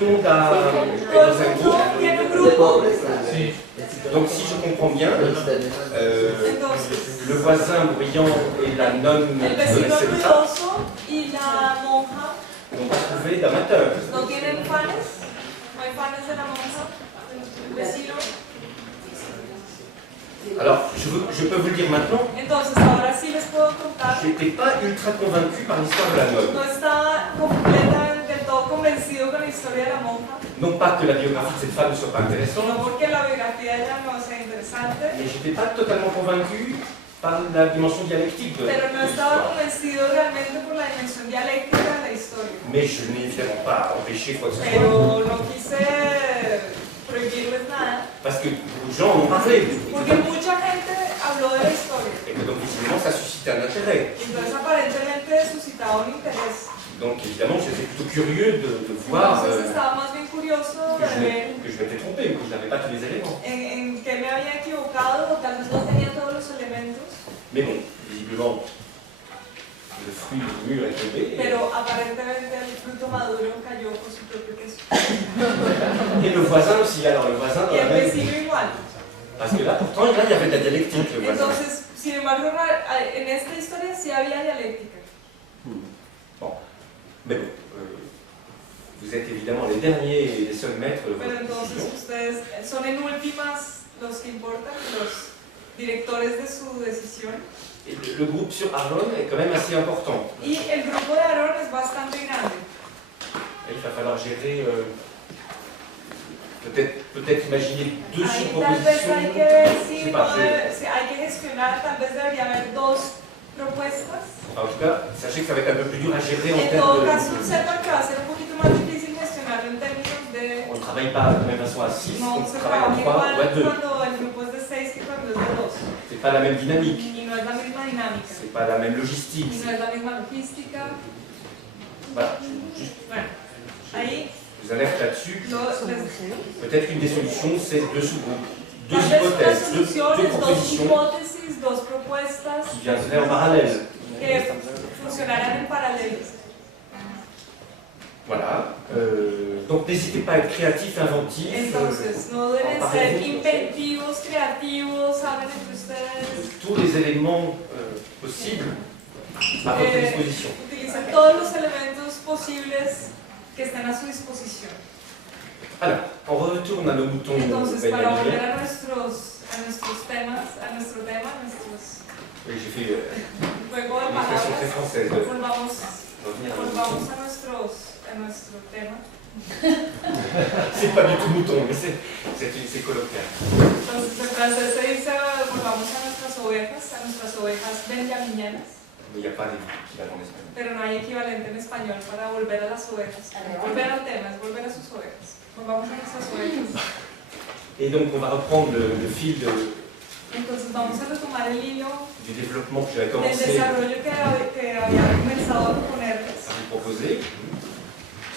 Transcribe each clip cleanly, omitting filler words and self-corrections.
le monde a Todo el mundo tiene un grupo. Donc si je comprends bien, Entonces, le voisin bruyant et la nonne el de vecino la secta ruidoso y la monja n'ont pas trouvé d'amateur. no tienen fans. No hay fans de la monja. El vecino. Alors, je peux vous le dire maintenant, Entonces, ahora sí les puedo contar. je n'étais pas ultra convaincu par l'histoire de la nonne. No estaba completamente del todo convencido con la historia de la monja. Non pas que la biographie de cette femme ne soit pas intéressante, No porque la biografía de ella no sea interesante, mais je n'étais pas totalement convaincu par la dimension dialectique de pero no estaba l'histoire. convencido realmente por la dimensión dialéctica de la historia. Mais je n'ai évidemment pas empêché quoi que ce soit, Pero no quise prohibirles nada, parce que beaucoup de gens en ont parlé. porque mucha gente habló de la historia. Et que donc visiblement ça suscitait un intérêt. Y entonces aparentemente suscitaba un interés. Donc évidemment j'étais plutôt curieux de voir Entonces estaba más bien curioso de ver que je m'étais trompé ou que je n'avais pas tous les éléments. en qué me había equivocado, o tal vez no tenía todos los elementos, Mais bon, visiblement, le fruit du mûr est tombé. pero aparentemente el fruto maduro cayó con su propio peso. Et le voisin aussi, alors le voisin dans Y la el même... vecino igual. Parce que là, pourtant, là, il y avait de la dialectique, le voisin. Entonces, sin embargo, en esta historia sí había dialéctica. Bon, mais bon, vous êtes évidemment les derniers et les seuls maîtres de Pero votre entonces décision. ustedes son en últimas los que importan, los directores de su decisión. Et le groupe sur Aaron est quand même assez important. Y el grupo de Aarón es bastante grande. Et il va falloir gérer, peut-être imaginer deux Ahí tal vez propositions. hay que ver Je sais si, pas, si hay que gestionar, tal vez debería haber dos propuestas. en tout cas, sachez que ça va être un peu plus dur à gérer en En todo termes caso, de... sepan que va a ser un poquito más difícil gestionarlo en términos de... On ne travaille pas de la même façon à 6, No on se travaille à trabaja 3 ou à igual 2. cuando el grupo es de 6 que cuando es de 2. C'est pas la même dynamique, Y no es la misma dinámica. c'est pas la même logistique. Y no es la misma logística. Voilà, juste Bueno, ahí je vous alerte là-dessus. les, Peut-être qu'une des solutions, c'est deux sous-groupes, deux tal vez una hypothèses, solución deux es dos propositions hipótesis, dos propuestas qui viendraient en parallèle. que funcionarán en paralelo. Voilà. Donc n'hésitez pas à être créatif, inventif. Entonces, no deben ser inventivos, creativos, hablen entre ustedes. Tous les éléments possibles à votre disposition. Utilicen todos los elementos posibles que estén a su disposición. Alors, on retourne à nos moutons Entonces, para volver benjaminiens. a nuestros temas, a nuestro tema, a nuestros Oui, j'ai fait juego de une expression très palabras, française. volvamos Revenir à nos volvamos moutons. a nuestro tema. C'est pas du tout mouton, mais c'est colloquial. Entonces, en francés se dice, volvamos a nuestras ovejas benjaminianas, Mais il n'y a pas d'équivalent en espagnol. pero no hay equivalente en español para volver a las ovejas. Volver al tema es volver a sus ovejas. Volvamos a nuestras ovejas. Et donc on va reprendre le fil Entonces, vamos a retomar el hilo du développement que j'avais del commencé desarrollo que había comenzado a proponerles. à vous proposer.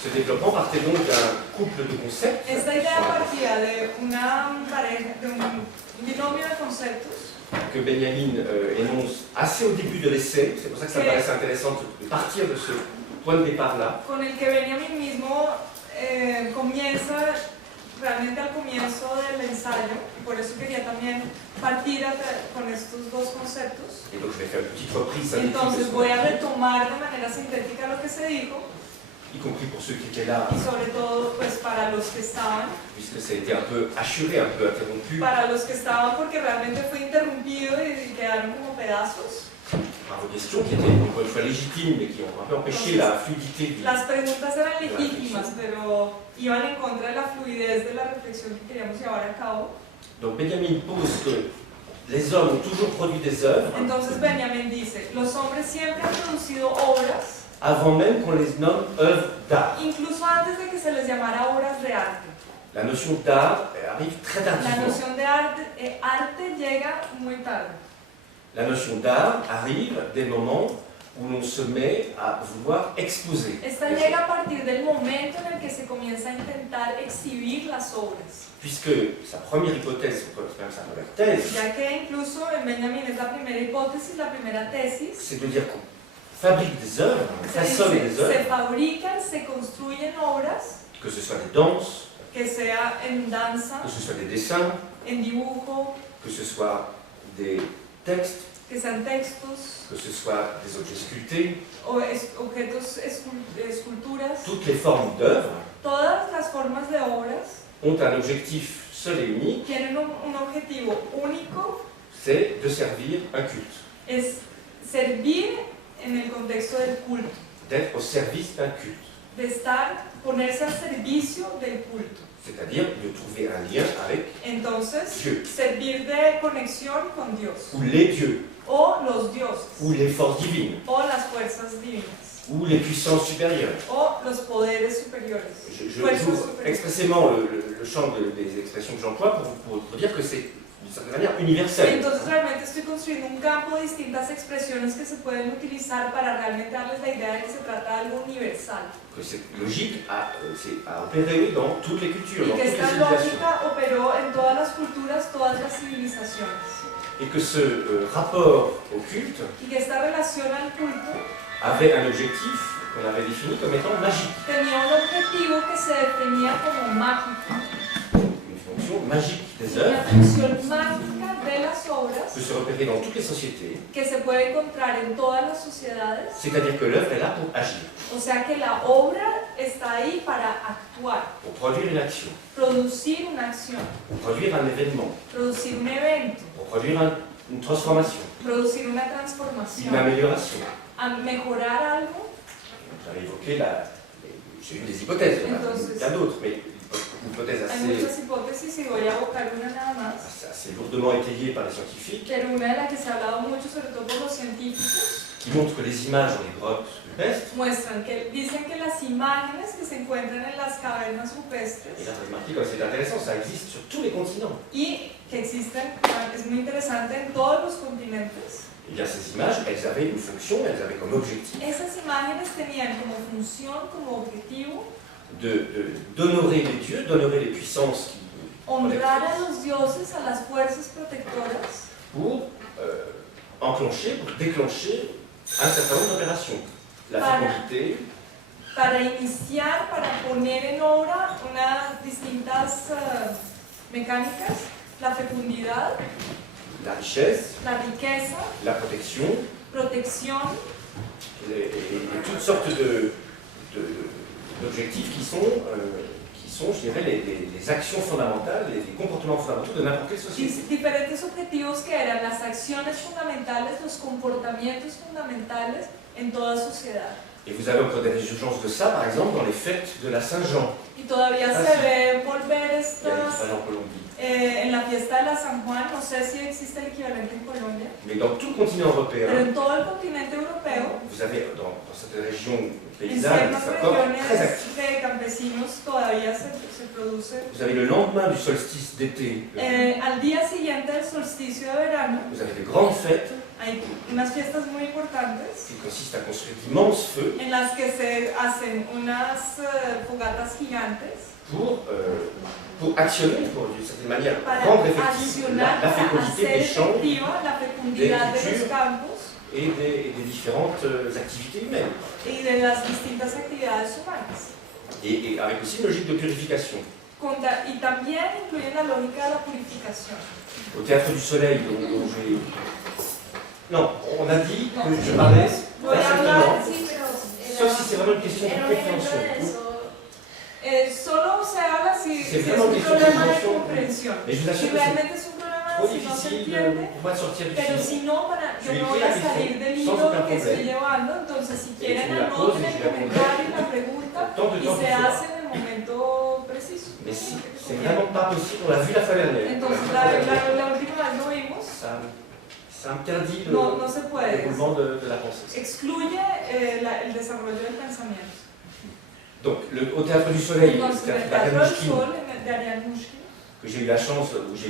Ce développement partait donc d'un couple de concepts Esta idea partía de una pareja, de un binomio de conceptos que Benjamin énonce assez au début de l'essai. C'est pour ça que ça me paraissait intéressant de partir de ce point de départ-là. con el que Benjamin mismo comienza realmente al comienzo del ensayo, y por eso quería también partir con estos dos conceptos. Et donc je vais faire une petite reprise synthétique de Entonces ce voy a qu'on a dit, retomar de manera sintética lo que se dijo, y compris pour ceux qui étaient là, y sobre todo pues para los que estaban, puisque ça a été un peu assuré, un peu interrompu porque realmente fue interrumpido y quedaron como pedazos. par vos questions qui étaient encore une fois légitimes, mais qui ont un peu empêché la fluidité du... Las preguntas eran legítimas, pero iban en contra de la fluidez de la reflexión que queríamos llevar a cabo. Donc Benjamin pose que les hommes ont toujours produit des œuvres Entonces Benjamin dice, los hombres siempre han producido obras, avant même qu'on les nomme œuvres d'art. incluso antes de que se les llamara obras de arte. La notion d'art arrive très La tardivement. noción de arte llega muy tarde. La notion d'art arrive des moments où l'on se met à vouloir exposer. Esta llega a partir del momento en el que se comienza a intentar exhibir las obras. Puisque sa première hypothèse, c'est même sa première thèse, Ya que incluso en Benjamin es la primera hipótesis, la primera tesis, c'est de dire qu'on fabrique des œuvres, on se façonne dice, des se œuvres fabrican, se construyen obras que ce soit des danses, que sea en danza, que ce soit des dessins, en dibujo, que ce soit des textes, que sean textos que ce soit des objets sculptés, o objetos, esculturas. toutes les formes d'œuvres Todas las formas de obras ont un objectif seul et unique, tienen un objetivo único, c'est de servir un culte, es servir en el contexto del culto, d'être au service d'un culte, de ponerse al servicio del culto. c'est-à-dire de trouver un lien avec Entonces, Dieu, servir de conexión con Dios, ou les dieux, o los dioses, ou les forces divines, o las fuerzas divinas, ou les puissances supérieures. o los poderes superiores. J'ouvre expressément le champ des expressions que j'emploie pour dire que c'est d'une certaine manière universel. Entonces realmente estoy construyendo un campo de distintas expresiones que se pueden utilizar para realmente darles la idea de que se trata de algo universal. Que cette logique a opéré dans toutes les cultures, Y dans que toutes les esta civilisations. lógica operó en todas las culturas, todas las civilizaciones. Et que ce rapport au culte Y que esta relación al culto avait un objectif qu'on avait défini comme étant magique. tenía un objetivo que se definía como mágico. Une fonction magique des Una œuvres función mágica de las obras peut se repérer dans toutes les sociétés, que se puede encontrar en todas las sociedades. c'est-à-dire que l'œuvre est là pour agir, O sea que la obra está ahí para actuar, pour produire une action, producir una acción, pour produire un événement, producir un evento, pour produire une transformation, producir una une transformación, amélioration. a mejorar algo. J'avais évoqué j'ai une des hypothèses, il y en a Entonces, plein d'autres, mais une hypothèse Hay assez, muchas hipótesis y voy a evocar una nada más, assez lourdement étayée par les scientifiques, pero una de las que se ha hablado mucho, sobre todo por los científicos, qui montre que les images dans les grottes rupestres, dicen que las imágenes que se encuentran en las cavernas et rupestres là vous remarquez comme c'est intéressant, ça existe sur tous les continents. y que existen, es muy interesante, en todos los continentes. Et bien ces images, elles avaient une fonction, elles avaient comme objectif Esas imágenes tenían como función, como objetivo, d'honorer les dieux, d'honorer les puissances qui honrar a los dioses, a las fuerzas protectoras, pour enclencher, pour déclencher un certain nombre d'opérations. La fécondité, para iniciar, para poner en obra unas distintas mecánicas, la fecundidad, la richesse, la riqueza, la protection, protección et toutes sortes d'objectifs qui sont, je dirais, les actions fondamentales, les comportements fondamentaux de n'importe quelle société. diferentes objetivos que eran las acciones fundamentales, los comportamientos fundamentales en toda sociedad. Et vous avez encore des résurgences de ça, par exemple, dans les fêtes de la Saint-Jean. Y todavía se ve volver Il y a estas l'équivalent en Colombie. en la fiesta de la San Juan, no sé si existe el equivalente en Colombia, Mais dans tout le continent européen, pero en todo el continente europeo, vous avez dans cette région en paysanne, ciertas c'est encore très regiones actif. de campesinos todavía se produce. Vous avez le lendemain du solstice d'été, Al día siguiente del solsticio de verano, vous avez de grandes fêtes hay unas fiestas muy importantes qui consistent à construire d'immenses feux en las que se hacen unas fogatas gigantes pour actionner, pour d'une certaine manière, para rendre effective accionar, la para fécondité hacer des champs efectiva la fecundidad de los campos et des différentes activités humaines. y de las distintas actividades humanas. Et avec aussi une logique de purification. Y también incluye la lógica de la purificación. Au Théâtre du Soleil, dont j'ai... Non, on a dit que je parlais Voy a simplement, hablar, sauf si c'est vraiment une question de Era un ejemplo compréhension. de eso. solo se habla si C'est es vraiment un question de problema de compréhension. comprensión. Mais je vous Si assure que c'est realmente es un problema trop si no se difficile entiende, pour moi de sortir du pero film. si no, yo Je no vais voy écrire a la salir question, del sans hilo aucun que estoy problème. llevando, entonces si quieren tu me la anoten poses y el je la comentario y la pregunta Tant de y temps se qu'il faudra. hace en el momento preciso. Mais si, c'est vraiment pas possible, on l'a vu la fois dernière. Entonces la última vez lo vimos, Ça interdit le no se puede. déroulement de la pensée. Excluye el desarrollo del pensamiento. Donc, au Théâtre du Soleil, Entonces, le el théâtre Teatro d'Ariane del Mouchkine, Sol de Ariane Mouchkine, où j'ai eu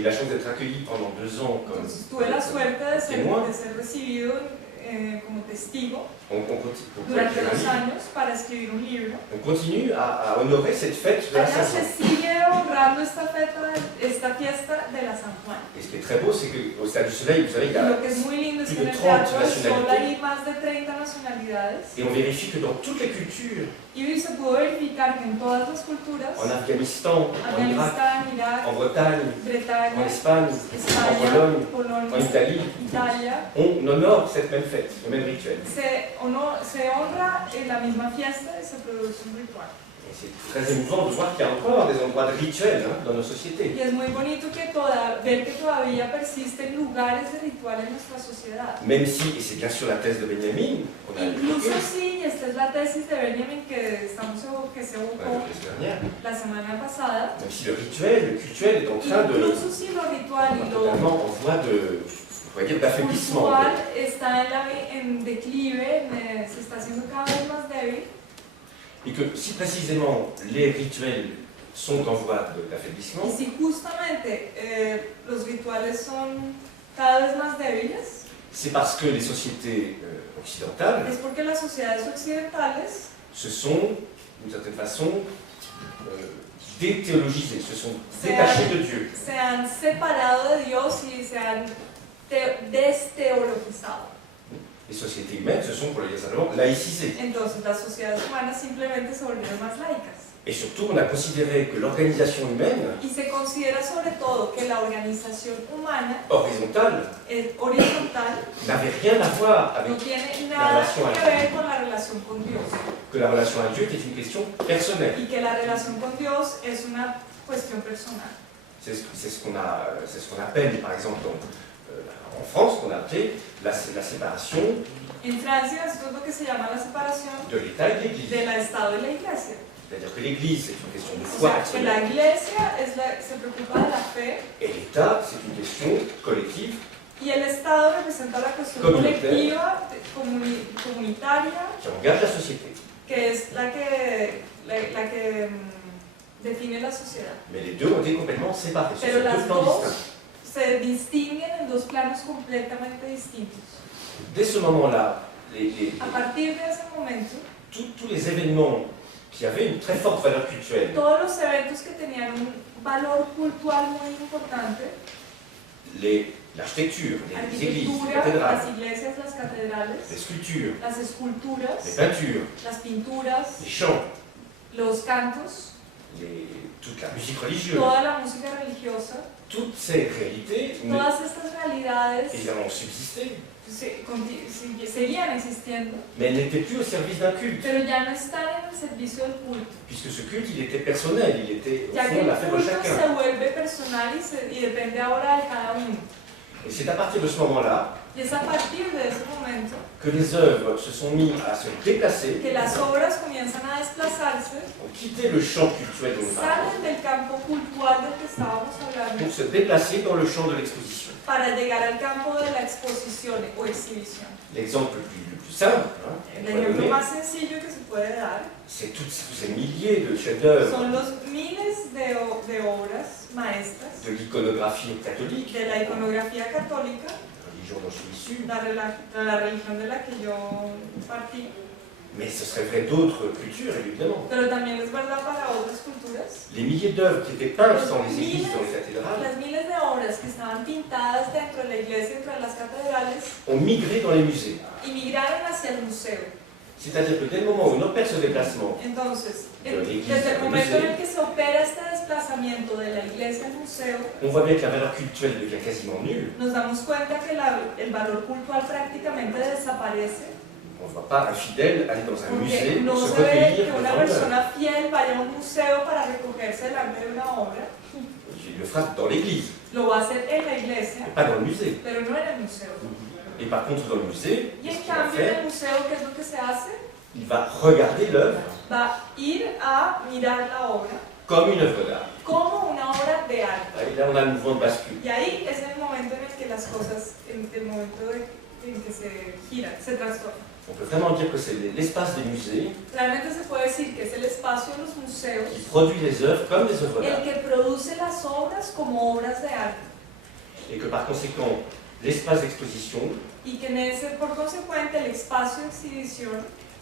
la chance d'être accueilli pendant 2 ans comme entonces tuve la suerte de ser témoin. recibido como testigo on continue, durante los años para escribir un libro. on continue à honorer cette fête de la Allá se Saint-Jean. sigue honrando esta fiesta de la San Juan. Et ce qui est très beau, c'est qu'au Stade du Soleil, vous savez, il y Y a... lo que es muy lindo es que en el 30 Teatro del Sol nacionalidades. hay más de 30 nacionalidades Et on vérifie que dans toutes les cultures, y se pudo verificar que en todas las culturas, en Afghanistan, en Irak, Afganistán, Irak, en Bretagne, en Bretaña, Espagne, en España, Pologne, en Polonia, Italie, Italia, on honore cette même fête, le même rituel. se honra en la misma fiesta y se produce un ritual. Et c'est très émouvant de voir qu'il y a encore des endroits de rituels dans nos sociétés. Y es muy bonito que ver que todavía persisten lugares de ritual en nuestra sociedad. Même si, et c'est bien sûr la thèse de Benjamin, on a Incluso évoqué sí, esta es la tesis de Benjamin que se evocó la semaine dernière, la semana pasada. même si le rituel, le cultuel est en train de, Incluso si lo ritual y lo totalement en voie de, on pourrait dire, d'affaiblissement. cultural está en declive, se está haciendo cada vez más débil. Et que si précisément les rituels sont en voie d'affaiblissement, Y si justamente los rituales son cada vez más débiles, c'est parce que les sociétés occidentales es porque las sociedades occidentales se sont, d'une certaine façon, déthéologisées, se sont détachées de Dieu. se han separado de Dios y se han desteologizado. Les sociétés humaines se sont, pour le dire simplement, laïcisées. Entonces las sociedades humanas simplemente se volvieron más laicas. Et surtout, on a considéré que l'organisation humaine, Y se considera sobre todo que la organización humana horizontale, es horizontal, n'avait rien à voir no avec tiene nada relación a que Dieu. ver con la relación con Dios. Que la relation à Dieu était une question personnelle. Y que la relación con Dios es una cuestión personal. C'est ce qu'on appelle, par exemple, en France, qu'on a appelé la séparation En Francia esto es lo que se llama la separación de l'État et de l'Église. del Estado y la Iglesia. C'est-à-dire que l'Église, c'est une question de O foi sea, que personnelle. la Iglesia se preocupa de la fe Et l'État, c'est une question collective y el Estado representa la cuestión Comunitaria. colectiva, comunitaria, qui engage la société. que es la que define la sociedad. Mais les deux ont été complètement séparés. Ce Pero sont deux las plans dos distincts. se distinguen en dos planos completamente distintos. Dès ce moment-là, A partir de ese momento, tous les événements qui avaient une très forte valeur culturelle, todos los eventos que tenían un valor cultural muy importante, l'architecture, les églises, les arquitectura, cathédrales, las iglesias, las catedrales, les sculptures, las les esculturas, peintures, las pinturas, les chants, los cantos, toute la musique religieuse, toda la música religiosa, toutes ces réalités, todas estas realidades évidemment, ont subsisté, seguían existiendo, mais elles n'étaient plus au service d'un culte, pero ya no están en el servicio del culto, puisque ce culte, il était personnel, il était au ya que fond el l'affaire de culto chacun. se vuelve personal y depende ahora de cada uno. Et c'est à partir de ce moment-là Y es a partir de ese momento que les œuvres se sont mises à se déplacer, que las obras comienzan a desplazarse, ont quitté le champ cultuel dont on parlait, salen del campo cultural del que estábamos hablando pour se déplacer dans le champ de l'exposition. para llegar al campo de la exposición o exhibición. L'exemple le plus simple, El qu'on va ejemplo donner, más sencillo que se puede dar c'est tous ces milliers de chefs-d'œuvre son los miles de obras maestras de l'iconographie catholique, de la iconografía católica, la religion dont je suis issu, la religión de la que yo partí, mais ce serait vrai d'autres cultures, évidemment. pero también es verdad para otras culturas. Les milliers d'œuvres qui étaient peintes dans les églises, dans les cathédrales, Las miles de obras que estaban pintadas dentro de la iglesia, dentro de las catedrales, ont migré dans les musées. y migraron hacia el museo. C'est-à-dire que dès le moment où on opère ce déplacement, Entonces, De la iglesia desde el al momento en museo. el que se opera este desplazamiento de la iglesia al museo, on voit bien que la valeur culturelle devient quasiment nulle. nos damos cuenta que el valor cultural prácticamente desaparece, On ne voit pas un fidèle aller dans un porque musée no pour se se ve recueillir que una devant l'œuvre. persona fiel vaya a un museo para recogerse delante de una obra. Il le fera dans l'église, Lo va a hacer en la iglesia, mais pas dans le musée. pero no en el museo. Et par contre, dans le musée, Y ce en qu'il va cambio en faire, el museo, ¿qué es lo que se hace? il va regarder l'œuvre Va a ir a mirar la obra comme une œuvre d'art. como una obra de arte. Et là, on a un mouvement de bascule. Y ahí es el momento en el que las cosas, en el momento en que se giran, se transforman. On peut vraiment dire que c'est l'espace des musées Realmente se puede decir que es el espacio de los museos qui produit les œuvres comme des œuvres el d'art. que produce las obras como obras de arte. Et que par conséquent, l'espace d'exposition y que en ese, por consecuente, el espacio de exhibición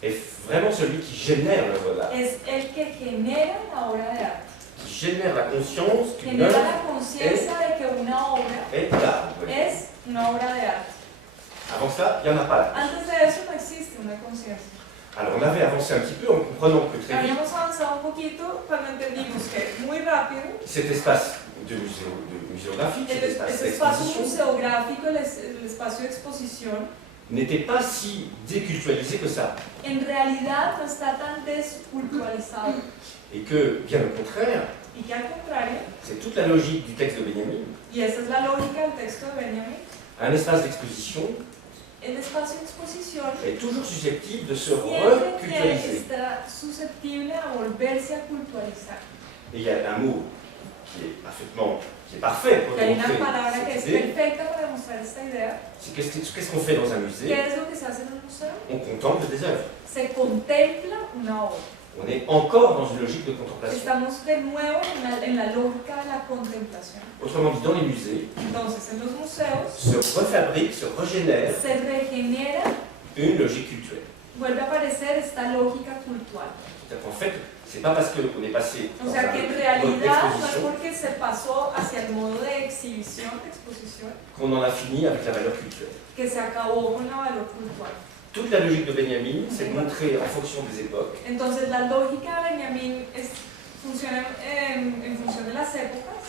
est vraiment celui qui génère l'œuvre d'art, es el que genera la obra de arte, qui génère la conscience qu'une genera œuvre la conciencia de que una obra est d'art. es una obra de arte. Avant ça, il n'y en a pas. Antes de eso no existe una conciencia. Alors on avait avancé un petit peu en comprenant que très vite, Habíamos avanzado un poquito cuando entendimos que muy rápido cet espace de muséographique, cet espace ese espacio d'exposition, museográfico, el espacio de exposición, n'était pas si déculturalisé que ça. en realidad no está tan desculturalizado Et que, bien au contraire, y que al contrario, c'est toute la logique du texte de Benjamin, y esa es la lógica del texto de Benjamin, un espace d'exposition el espacio de exposición est toujours susceptible de se siempre que reculturaliser. está susceptible a volverse a culturalizar. Et il y a un mot qui est parfait pour Y hay una démontrer palabra que cette es idée, perfecta para demostrar esta idea. c'est qu'est-ce qu'on fait dans un musée? ¿Qué es lo que se hace en un museo? On contemple des œuvres. Se contempla una obra. On est encore dans une logique de contemplation. Estamos de nuevo en la lógica de la contemplación. Autrement dit, dans les musées, Entonces, en los museos se refabrique, se régénère se regenera, une logique culturelle. vuelve a aparecer esta lógica cultural. C'est-à-dire qu'en fait, c'est pas parce qu'on est passé O dans sea un que en mode realidad no es d'exposition porque se pasó hacia el modo de exhibición, de exposición, qu'on en a fini avec la valeur culturelle. que se acabó con la valor cultural. Toute la logique de Benjamin, c'est de montrer en fonction des époques Entonces, la lógica de Benjamin funciona en función de las épocas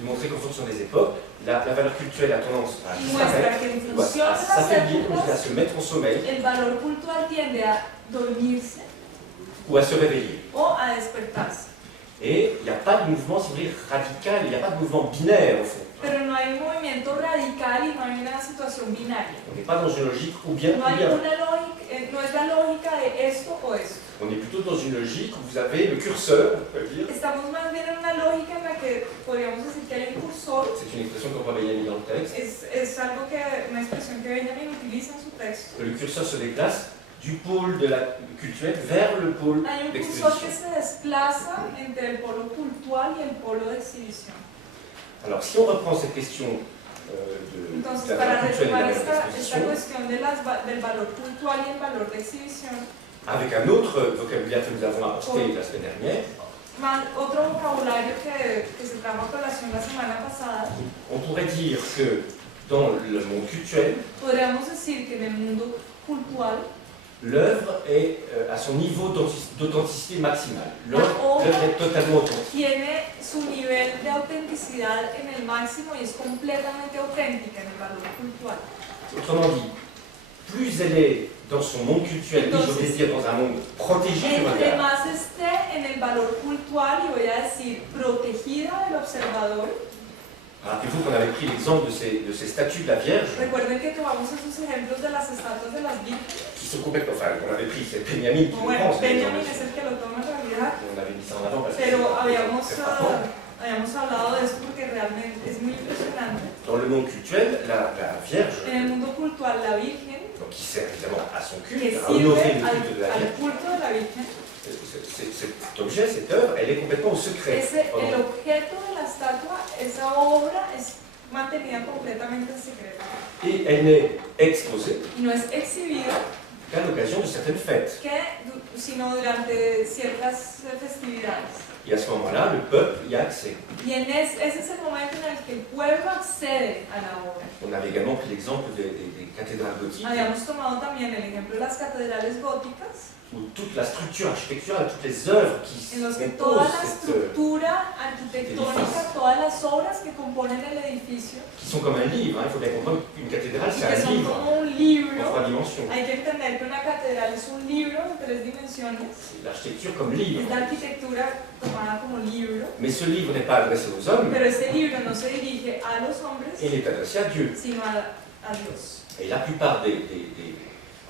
de montrer qu'en fonction des époques, la valeur culturelle a tendance à y muestra disparaître, que en ou à función de las s'affaiblir, ou à épocas se mettre en sommeil, el valor cultural tiende a dormirse ou à se réveiller. o a despertarse. Et il n'y a pas de mouvement, si vous voulez, radical, il n'y a pas de mouvement binaire au fond. Pero no hay un movimiento radical y no hay una situación binaria. On n'est pas dans une logique ou bien No ou hay bien. una lógica, no es la lógica de esto o esto. On est plutôt dans une logique où vous avez le curseur, on peut dire. Estamos más bien en una lógica en la que podríamos decir que hay un cursor. C'est une expression qu'on voit Benjamin dans le texte. Es algo que, una expresión que Benjamin utiliza en su texto. Que le curseur se déplace du pôle de la culturelle vers le pôle Hay un cursor que d'exposition. se desplaza entre el polo cultural y el polo de exhibición. Alors si on reprend cette question de Entonces, la para valeur culturelle et de la retomar valeur esta d'exposition, cuestión de del valor cultural y el valor de exhibición, avec un autre vocabulaire que nous avons apporté la semaine dernière, otro vocabulario que se trajo a colación la semana pasada, on pourrait dire que dans le monde culturel, podríamos decir que en el mundo cultural, l'œuvre est à son niveau d'authenticité maximale. La L'œuvre obra est totalement authentique. tiene su nivel de autenticidad en el máximo y es completamente auténtica en el valor cultural. Autrement dit, plus elle est dans son monde culturel, et je vais dire dans un monde protégé du Entre regard, más esté en el valor cultural, y voy a decir protegida del observador, rappelez-vous qu'on avait pris l'exemple de ces statues de la Vierge, recuerden que tomamos esos ejemplos de las estatuas de las vírgenes. qui sont complètement, enfin, on avait pris, c'est Benjamin qui le Bueno, pense, Benjamin es el que lo toma en realidad, on avait mis ça en avant parce que pero c'est frappant. habíamos hablado de eso porque realmente es muy impresionante. Dans le monde cultuel, la Vierge, En el mundo cultural, la Virgen, donc, qui sert évidemment à son que culte, à sirve honorer le culte de la al Vierge, culto de la Virgen, cet objet, cette œuvre, elle est complètement au secret. el objeto de la estatua, esa obra es mantenida completamente en secreto Et elle n'est exposée y no es exhibida qu'à l'occasion de certaines fêtes. sino durante ciertas festividades. Et à ce moment-là, le peuple y a accès. Y ese es el momento en el que el pueblo accede a la obra. On avait également pris l'exemple des cathédrales gothiques, Habíamos tomado también el ejemplo de las catedrales góticas, où toute la structure architecturale, toutes les œuvres qui en los que toda composent la cette, estructura arquitectónica, todas las obras que componen el edificio, qui sont comme un livre, hein. Il faut bien comprendre qu'une cathédrale, y c'est que un son livre como un en libro, 3 dimensions. hay que entender que una catedral es un libro en 3 dimensiones, C'est l'architecture comme livre. es la arquitectura tomada como libro, Mais ce livre n'est pas adressé aux hommes, pero este libro no se dirige a los hombres, il est adressé à Dieu. sino a Dios. Et la plupart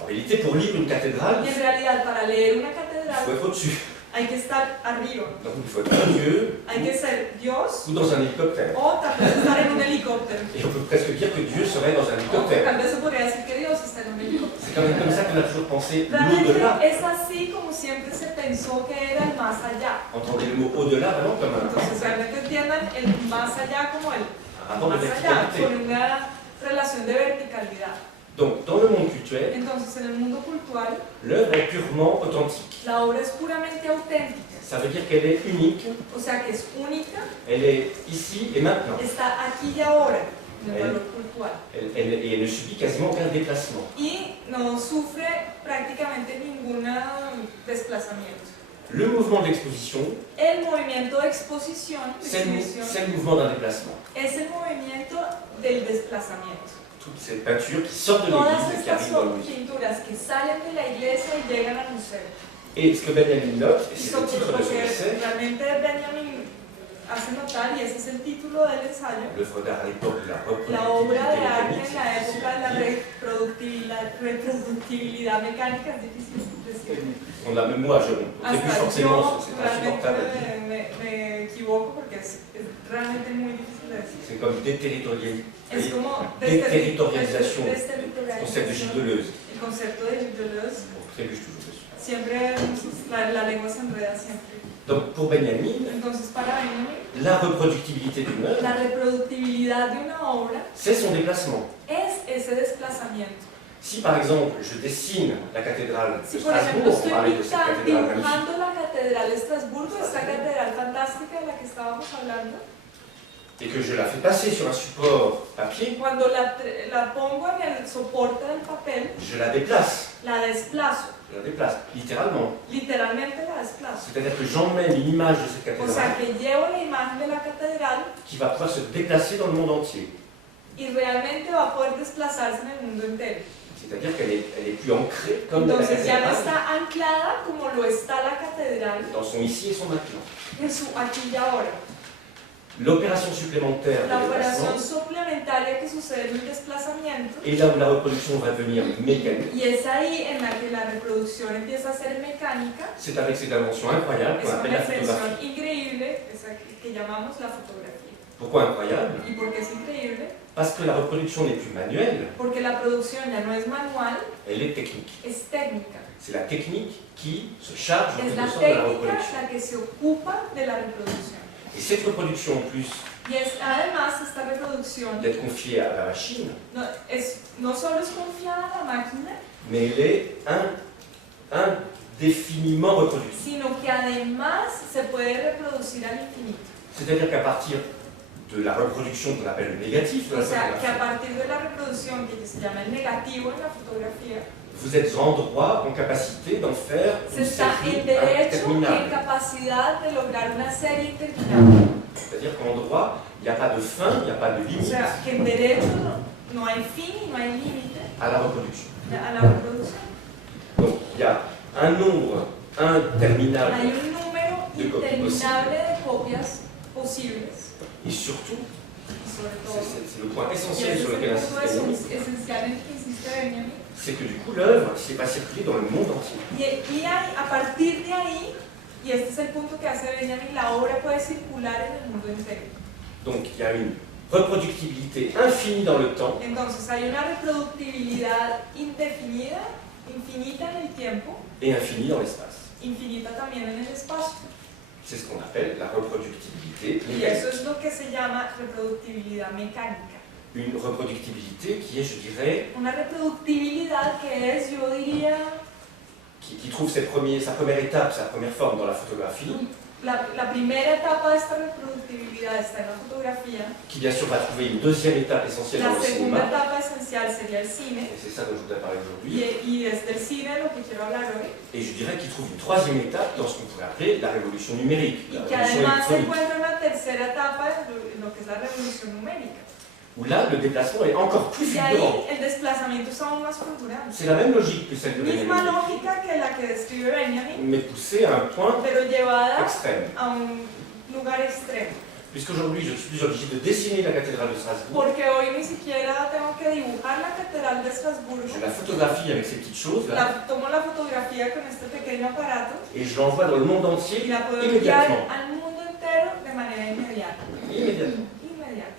en réalité, pour lire une cathédrale, Y en realidad, para leer una il catedral faut être au-dessus. hay que estar arriba, Donc il faut être un Dieu hay que ser Dios ou dans un hélicoptère. o tal vez estar en un helicóptero. Et on peut presque dire que Dieu serait dans un O hélicoptère. tal vez se podría decir que Dios está en un helicóptero. C'est quand même comme ça qu'on a toujours pensé Realmente l'au-delà. es así como siempre se pensó que era el más allá. Entendez le mot au-delà vraiment comme Entonces realmente entiendan el más allá como el un rapport de más allá, verticalité. con una relación de verticalidad. Donc, dans le monde cultuel, Entonces, en el mundo cultural, l'œuvre est purement authentique. la obra es puramente auténtica, Ça veut dire qu'elle est unique, o sea que es única, elle est ici et maintenant. está aquí y ahora en el valor cultural. Et elle ne subit quasiment aucun déplacement. Y no sufre prácticamente ningún desplazamiento. Le mouvement de l'exposition, El movimiento de exposición, c'est le mouvement d'un déplacement. es el movimiento del desplazamiento. Toutes ces peintures qui sortent de Todas l'église et qui estas arrivent dans le son musée. pinturas que salen de la iglesia y llegan al museo. Et ce que Benjamin note, et Y c'est le titre de lo son que essai, realmente Benjamin hace notar, y ese es el título del ensayo, l'œuvre d'art à l'époque de la la obra de arte reproductibilité en la época de la mécanique. reproductibilidad mecánica, es difícil decir. On a, même moi, je ne plus Hasta forcément, yo c'est realmente insupportable à dire. me equivoco porque es realmente muy difícil de decir. C'est comme déterritorialisation. Es como Déterritorialisation. Le desterritorialización. concept de Gilles Deleuze. El concepto de Gilles Deleuze. On trébuche toujours dessus. Siempre la lengua se enreda siempre. Donc pour Benjamin, Entonces, para Benjamin, la reproductibilité d'une œuvre, la reproductibilidad de una obra c'est son déplacement. es ese desplazamiento. Si par exemple je dessine la cathédrale de Si por ejemplo Strasbourg, on parlait de estoy cette cathédrale magnifique, dibujando la catedral de Estrasburgo, esta catedral fantástica de la que estábamos hablando, et que je la fais passer sur un support papier, cuando la pongo en el soporte del papel, je la déplace. la desplazo, Je la déplace, littéralement. literalmente la desplazo. C'est-à-dire que j'emmène une image de cette O sea, cathédrale que llevo la imagen de la catedral qui va pouvoir se déplacer dans le monde entier. y realmente va a poder desplazarse en el mundo entero. C'est-à-dire qu'elle est plus ancrée comme la Entonces ya no cathédrale está anclada como lo está la catedral dans son ici et son maintenant. en su aquí y ahora. L'opération supplémentaire de La déplacement operación suplementaria que sucede en el desplazamiento, est là où la reproduction va devenir mécanique. y es ahí en la que la reproducción empieza a ser mecánica, C'est avec cette invention incroyable es qu'on una appelle la photographie. invención increíble esa que llamamos la fotografía. Pourquoi incroyable? ¿Y por qué es increíble? Parce que la reproduction n'est plus manuelle, Porque la producción ya no es manual, elle est technique. es técnica. C'est la technique qui se charge en Es la quelque sorte de la técnica reproduction. la que se ocupa de la reproducción. Et cette reproduction, en plus Y es además esta reproducción d'être confiée à la machine, no solo es confiada a la máquina, mais elle est indéfiniment reproductible. sino que además se puede reproducir al infinito. C'est-à-dire qu'à partir de la reproduction qu'on appelle le négatif de O la sea, que a photographie, partir de la reproducción que se llama el negativo en la fotografía, vous êtes en droit, en capacité d'en faire se une está série en derecho y en interminable. capacidad de lograr una serie interminable. C'est-à-dire qu'en droit, il n'y a pas de fin, il n'y a pas de O limite sea, que en derecho no hay fin y no hay límite à la reproduction. a la reproducción. Donc il y a un nombre interminable Hay un número de copies interminable de copias posibles. et surtout, Y sobre todo, c'est le point y essentiel ese sur es lequel el punto insiste Benjamin, esencial en el que insiste Benjamin. c'est que du coup l'œuvre ne s'est pas circulée dans le monde entier. A partir de ahí, y este es el punto que hace Benjamin, la obra puede circular en el mundo entero. Donc il y a une reproductibilité infinie dans le temps Entonces hay una reproductibilidad indefinida, infinita en el tiempo, et infinie dans l'espace. infinita también en el espacio. C'est ce qu'on appelle la reproductibilité Y mécanique. eso es lo que se llama reproductibilidad mecánica. Une reproductibilité qui est, je dirais, Una reproductibilidad que es, yo diría, qui trouve sa première étape, sa première forme dans la photographie, la primera etapa de esta reproductibilidad está en la fotografía. qui bien sûr va trouver une deuxième étape essentielle dans La le segunda cinéma, etapa esencial sería el cine, et c'est ça dont je voudrais parler aujourd'hui, y es del cine lo que quiero hablar hoy. et je dirais qu'il trouve une troisième étape dans ce qu'on pourrait appeler la révolution numérique, Y la que révolution además se électronique, encuentra una tercera etapa en lo que es la revolución numérica. où là, le déplacement est encore plus Y ahí fulgurant. el desplazamiento es aún más fulgurante. C'est la même logique que celle de Misma Benjamin, lógica que la que describe Benjamin, mais poussée à un point pero llevada extrême. a un lugar extremo. Puisqu'aujourd'hui, je suis plus obligé de dessiner la cathédrale de Strasbourg, Porque hoy ni siquiera tengo que dibujar la catedral de Estrasburgo. je la photographie avec ces petites choses là, Tomo la fotografía con este pequeño aparato et je l'envoie dans le monde y entier la puedo enviar immédiatement. al mundo entero de manera inmediata. Immédiatement. Inmediata.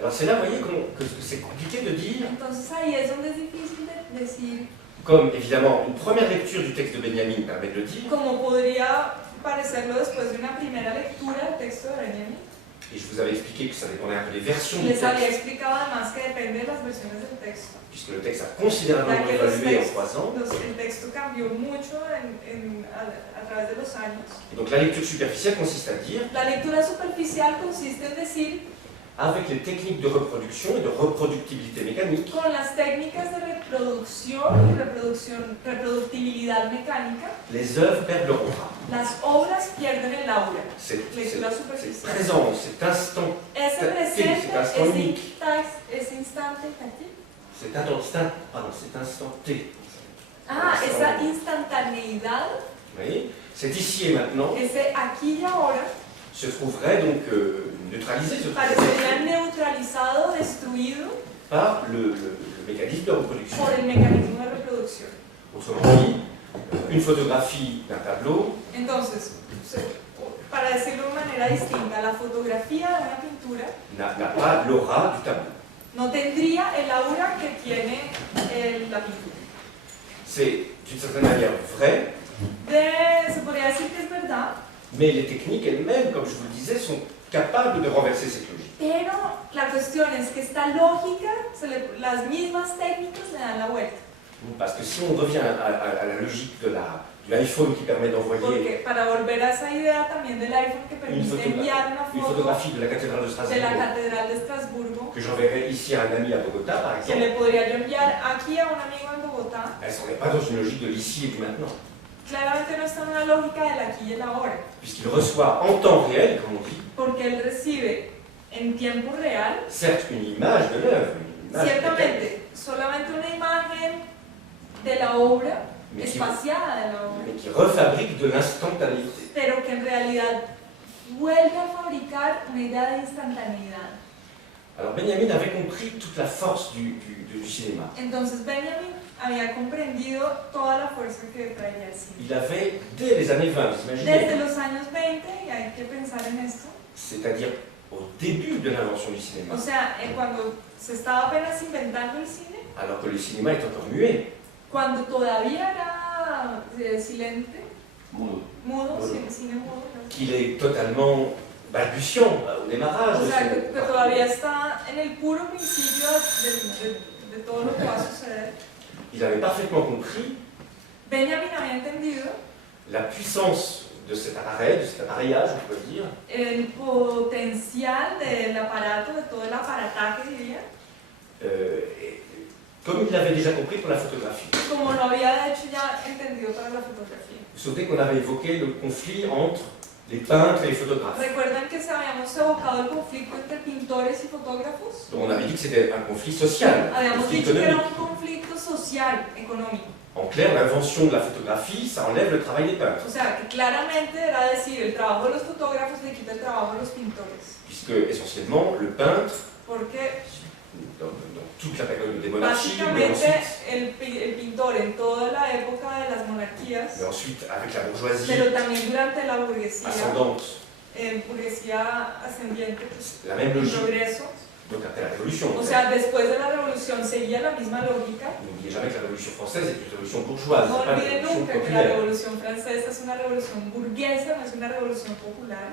Alors c'est là, vous voyez, que c'est compliqué de dire, Entonces ahí es donde es difícil de decir, comme évidemment une première lecture du texte de Benjamin permet de le dire, como podría parecerlo después de una primera lectura del texto de Benjamin, Et je vous avais expliqué que ça dépendait un peu des versions du Les había texte, explicado además que depende de las versiones del texto, puisque le texte a considérablement ya que los évolué en textos, 3 ans. el texto cambió mucho a través de los años. Et donc la lecture superficielle consiste à dire, La lectura superficial consiste en decir, avec les techniques de reproduction et de reproductibilité mécanique, con las técnicas de reproducción y reproductibilidad mecánica, les œuvres perdent leur aura. las obras pierden el aura. Cette Lectura superficial. présence, cet instant, Ese Cet instant unique. ese instante aquí. cet instant T. Esa instantaneidad, Vous voyez, cet ici et maintenant ese aquí y ahora, se trouverait donc neutralisé, se trouverait parecería neutralizado, destruido par le mécanisme de reproduction. por el mecanismo de reproducción. Autrement dit, une photographie d'un tableau Entonces, para decirlo de manera distinta, la fotografía de una pintura n'a pas l'aura du tableau. no tendría el aura que tiene la pintura. C'est d'une certaine manière vrai, Se podría decir que es verdad, mais les techniques elles-mêmes, comme je vous le disais, sont capables de renverser cette logique. pero la cuestión es que esta lógica, las mismas técnicas le dan la vuelta. Parce que si on revient à la logique de du iPhone qui permet d'envoyer Porque para volver a esa idea también del iPhone que permite enviar une una foto photographie de la cathédrale de de la Strasbourg, catedral de Estrasburgo, que j'enverrai ici à un ami à Bogota, par que exemple, le podría yo enviar aquí a un amigo en Bogotá, elle ne serait pas dans une logique de l'ici et du maintenant, claramente no está en una lógica del aquí y el ahora, puisqu'il reçoit en temps réel, comme on dit, porque él recibe en tiempo real, certes une image de l'œuvre, une image peut-être, ciertamente, solamente una imagen de la obra, mais qui, espaciada de la obra, mais qui refabrique de l'instantanéité. pero que en realidad vuelve a fabricar una idea de instantaneidad. Alors Benjamin avait compris toute la force du cinéma. Entonces Benjamin había comprendido toda la fuerza que traía el cine. Il avait, dès les années 20, vous Desde imaginez, los años 20, y hay que pensar en esto, c'est-à-dire au début de l'invention du cinéma, o sea, cuando se estaba apenas inventando el cine, alors que le cinéma est encore muet, cuando todavía era silente, mudo, Mudo. cine mudo, qu'il est totalement balbutiant au démarrage. o de sea, son que todavía está en el puro principio de todo lo que va a suceder. Il avait parfaitement compris Benjamin había entendido la puissance de cet appareil, de cet appareillage, on peut dire, el potencial del aparato, de todo el aparataje, diría, comme il l'avait déjà compris pour la photographie. como lo había de hecho ya entendido para la fotografía. Vous vous souvenez qu'on avait évoqué le conflit entre les peintres et les photographes. ¿Recuerdan que se habíamos evocado el conflicto entre pintores y fotógrafos? Donc on avait dit que c'était un conflit social, un Habíamos conflit dicho que era économique. un conflicto social, económico. En clair, l'invention de la photographie, ça enlève le travail des peintres, O sea, que claramente era decir, el trabajo de los fotógrafos le quita el trabajo de los pintores. puisque essentiellement le peintre, Porque dans toute la période des monarchies, mais básicamente ensuite, el pintor en toda la época de las monarquías, mais ensuite avec la bourgeoisie pero también durante la burguesía ascendiente, la même el logique, progreso, donc après la Révolution. o sea, después de la revolución seguía la misma lógica. N'oubliez jamais que la Révolution française est une révolution bourgeoise, No c'est pas une olviden révolution nunca que la populaire. revolución francesa es una revolución burguesa, no es una revolución popular.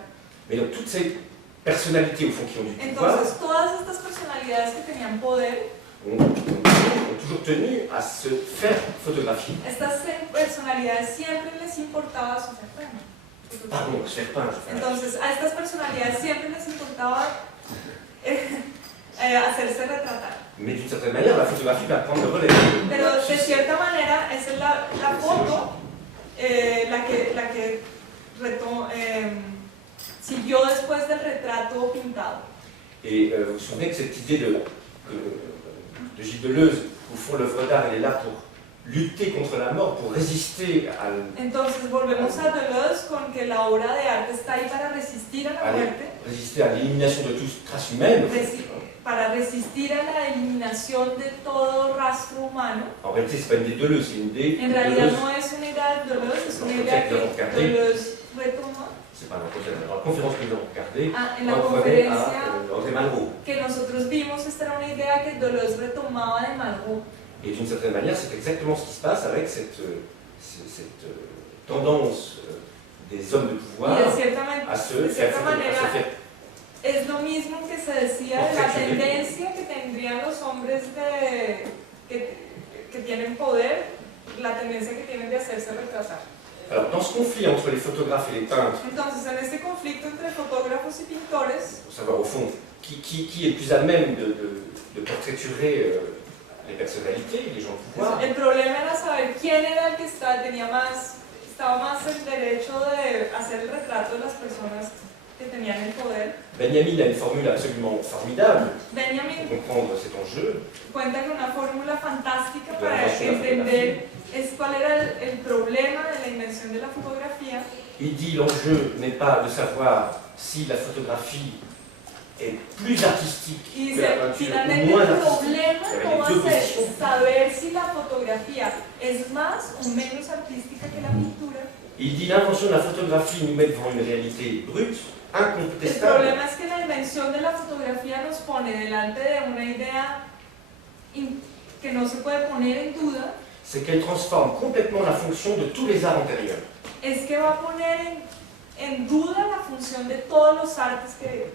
Mais donc toutes ces personnalités au fond qui ont du pouvoir Entonces, todas estas personalidades que tenían poder, ont toujours tenu à se faire photographier. estas personalidades siempre les importaba su Pardon, se faire peindre. Entonces, a estas personalidades siempre les importaba hacerse retratar. Mais d'une certaine manière, la photographie va prendre le relais. Pero de cierta manera, esa es la foto la que siguió después del retrato pintado. Et vous vous souvenez que cette idée de Gilles Deleuze, au fond, l'œuvre d'art, elle est là pour lutter contre la mort, pour résister à Entonces volvemos a Deleuze con que la obra de arte está ahí para resistir a la muerte, l'élimination de toute trace humaine. para resistir a la eliminación de todo rastro humano. En réalité, ce n'est pas une idée de Deleuze, c'est une idée En de realidad Deleuze. no es una idea de Deleuze, es una idea que Deleuze retomó. C'est pas dans la conférence que nous avons regardée, En la on reprenait conferencia à André Malraux. que nosotros vimos, esta era una idea que Deleuze retomaba de Malraux. Et d'une certaine manière, c'est exactement ce qui se passe avec cette tendance des hommes de pouvoir Y de cierta à se faire es lo mismo que se decía de la tendencia que tendrían los hombres que tienen poder, la tendencia que tienen de hacerse retratar. Alors, dans ce conflit entre les photographes et les peintres, Entonces, en este conflicto entre fotógrafos y pintores, pour savoir au fond qui est le plus à même de portraiturer les personnalités, les gens au pouvoir, el problema era saber quién era el que estaba más en derecho de hacer el retrato de las personas que tenían el poder. Benjamin a une formule absolument formidable Benjamin pour comprendre cet enjeu. cuenta con una fórmula fantástica para entender cuál era el problema de la invención de la fotografía. Il dit l'enjeu n'est pas de savoir si la photographie est plus artistique Y que la dice, peinture ou finalmente moins el artistique. problema Il y no avait va les deux a ser positions. saber si la fotografía es más o menos artística que la pintura. Il dit l'invention de la photographie nous met devant une réalité brute, El incontestable. problema es que la invención de la fotografía nos pone delante de una idea que no se puede poner en duda, C'est qu'elle transforme complètement la fonction de tous les arts antérieurs. es que va a poner en duda la función de todos los artes,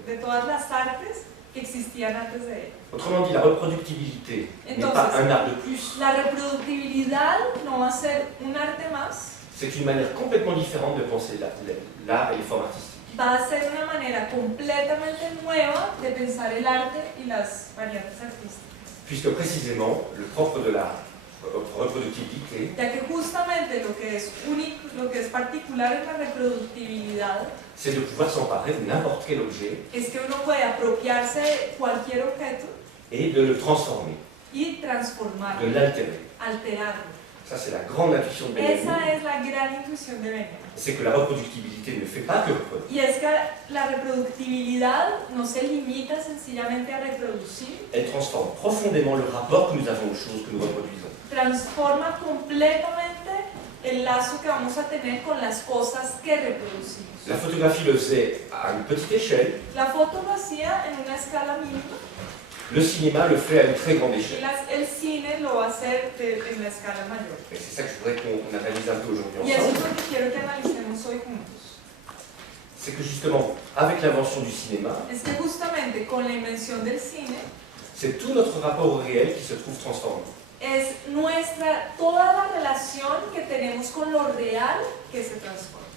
de todas las artes que existían antes de él. Autrement dit, la reproductibilité n'est Entonces, pas un art de plus, La reproductibilidad no va a ser un arte más, c'est une manière complètement différente de penser l'art et les formes artistiques. va a ser una manera completamente nueva de pensar el arte y las variantes artísticas. Puisque précisément, le propre de la reproductibilité, Ya que justamente lo que es único, lo que es particular en la reproductibilidad c'est de pouvoir s'emparer de n'importe quel objet es que uno puede apropiarse de cualquier objeto et de le transformer, y transformarlo, de l'altérer. alterarlo. Ça, c'est la grande intuition de Benjamin. Esa es la gran intuición de Benjamin. C'est que la reproductibilité ne fait pas que reproduire. Y es que la reproductibilidad no se limita sencillamente a reproducir, Elle transforme profondément le rapport que nous avons aux choses que nous reproduisons. transforma completamente el lazo que vamos a tener con las cosas que reproducimos. La photographie le faisait à une petite échelle, La foto lo hacía en una escala mínima le cinéma le fait à une très grande y échelle. el cine lo va a hacer en la escala mayor. Et c'est ça que je voudrais qu'on analyse un peu aujourd'hui Y eso es ensemble. lo que quiero que analicemos hoy juntos. C'est que justement, avec l'invention du cinéma, Es que justamente con la invención del cine c'est tout notre rapport au réel qui se trouve transformé. es toda la relación que tenemos con lo real que se transforma.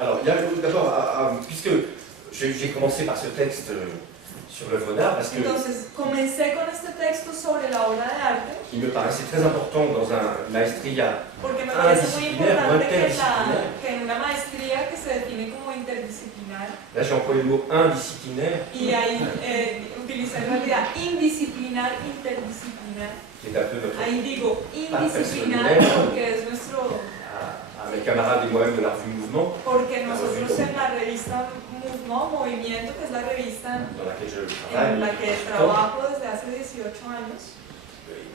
Alors, il y a d'abord, puisque j'ai commencé par ce texte sur l'œuvre d'art, parce que Entonces, comencé con este texto sobre la obra de arte il me paraissait très important dans un maestria porque me parece muy interdisciplinaire ou importante interdisciplinaire. que en una maestría que se define como interdisciplinar, Là, j'ai employé le mot indisciplinaire, y ahí utilicé en realidad indisciplinar, interdisciplinar, qui est un peu notre... ahí digo indisciplinar porque es nuestro, à mes camarades et moi-même de la revue Mouvement, porque nosotros en la revista Movimiento, que es la revista dans laquelle je en travaille, la que trabajo desde hace 18 años,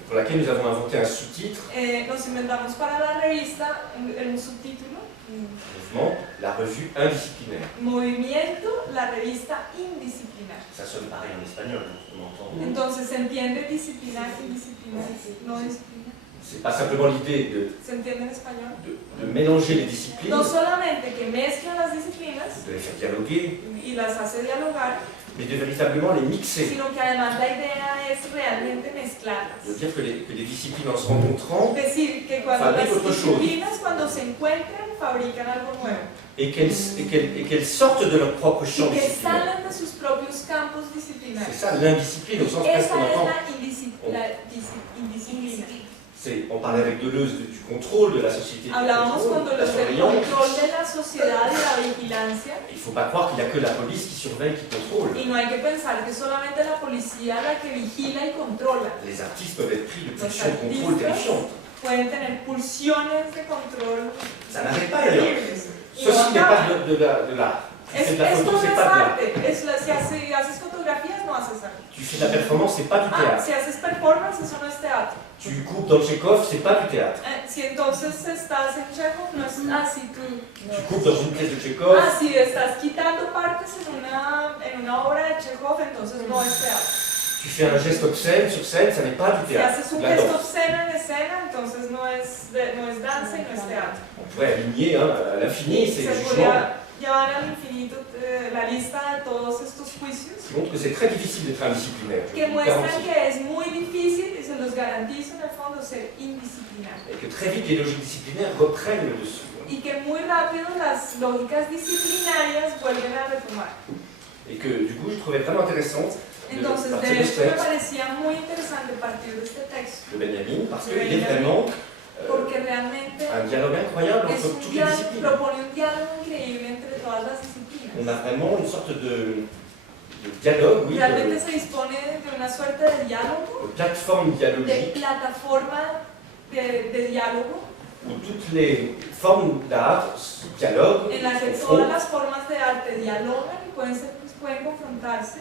pour laquelle nous avons inventé un sous-titre, nos inventamos para la revista un subtítulo, Mouvement, la revue indisciplinaire. Movimiento, la revista indisciplinar. Ça sonne pareil en espagnol, on entend. Entonces, ¿se entiende disciplinar, indisciplinar, no disciplinar? C'est pas simplement l'idée ¿Se entiende en español? de mélanger les disciplines, No solamente que mezcla las disciplinas de les faire dialoguer, y las hace dialogar, mais de véritablement les mixer. sino que además la idea es realmente mezclarlas. De dire que les disciplines en se rencontrant Es decir, que cuando Fabrica las otra chose. disciplinas, cuando se encuentran, fabrican algo nuevo. et qu'elles sortent de leur propre champ Y que disciplinaire. salen de sus propios campos C'est disciplinarios. ça l'indiscipline au sens presque Esa qu'on es entend. la indisciplina. On parlait avec Deleuze du contrôle de la société, du Hablábamos contrôle, con de la Deleuze del surveillance. control de la sociedad y la vigilancia. Il ne faut pas croire qu'il n'y a que la police qui surveille, qui contrôle. Y no hay que pensar que solamente la policía la que vigila y controla. Les artistes peuvent être pris de Los pulsions de contrôle artistas terrifiantes. pueden tener pulsiones de control Ça n'arrête pas d'ailleurs. terribles. Y Ceci no n'est pas acaban. de l'art. Tu fais de la Esto photo, no c'est es pas de l'art. arte. Si haces fotografías, no haces arte. Tu fais de la performance, c'est pas du théâtre. Si haces performance, eso no es teatro. Tu coupes dans Tchekhov, c'est pas du théâtre. Si entonces estás en Chekhov, no es así tú. Tu coupes dans une pièce de Tchekhov, Si estás quitando partes en una obra de Chekhov, entonces no es teatro. tu fais un geste obscène sur scène, ça n'est pas du Si théâtre. haces un La gesto danse. obsceno en escena, entonces no es danza y no es teatro. On pourrait aligner à l'infini, c'est Se le jugement. llevar al infinito la lista de todos estos juicios, qui montrent que c'est très difficile d'être indisciplinaire. Je que vous muestran garantis. que es muy difícil, y se los garantizo en el fondo, ser indisciplinario. Et que très vite les logiques disciplinaires reprennent le dessus. Y que muy rápido las lógicas disciplinarias vuelven a retomar. Et que du coup, je trouvais vraiment intéressant Entonces, partir de de hecho, ce me texte parecía muy interesante partir de este texto, de Benjamin, parce De qu'il est Benjamin. vraiment porque realmente un dialogue incroyable es entre un toutes les disciplines. propone un diálogo increíble entre todas las disciplinas. On a vraiment une sorte de dialogue, oui, Realmente se dispone de una suerte de diálogo, de plateforme de dialogique, plataforma de diálogo, où toutes les formes d'art dialoguent, en la que todas confrontent, las formas de arte dialogan y pueden confrontarse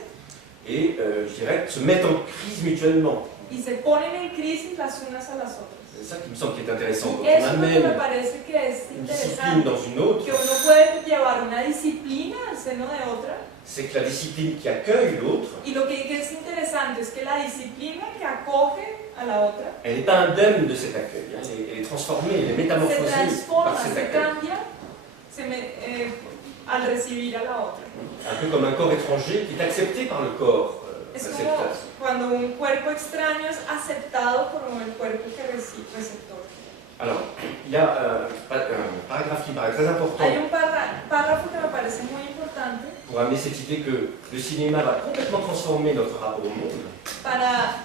et je dirais, se mettent en crise mutuellement. y se ponen en crisis las unas a las otras. C'est ça qui me semble qui est intéressant. Quand Y on eso es lo que me amène parece que es une discipline interesante, dans une autre, que uno puede llevar una disciplina al seno de otra, c'est que la discipline qui accueille l'autre, y lo que es interesante es que la disciplina que acoge a la otra elle n'est pas indemne de cet accueil. Hein. Elle est transformée, elle est se métamorphosée transforma, par cet se accueil. cambia al recibir a la otra. Un peu comme un corps étranger qui est accepté par le corps Es como récepteur. cuando un cuerpo extraño es aceptado por el cuerpo que receptor. Alors, il y a un paragraphe qui me paraît très important Hay un párrafo que me parece muy importante pour amener cette idée que le cinéma va complètement transformer notre rapport au monde. para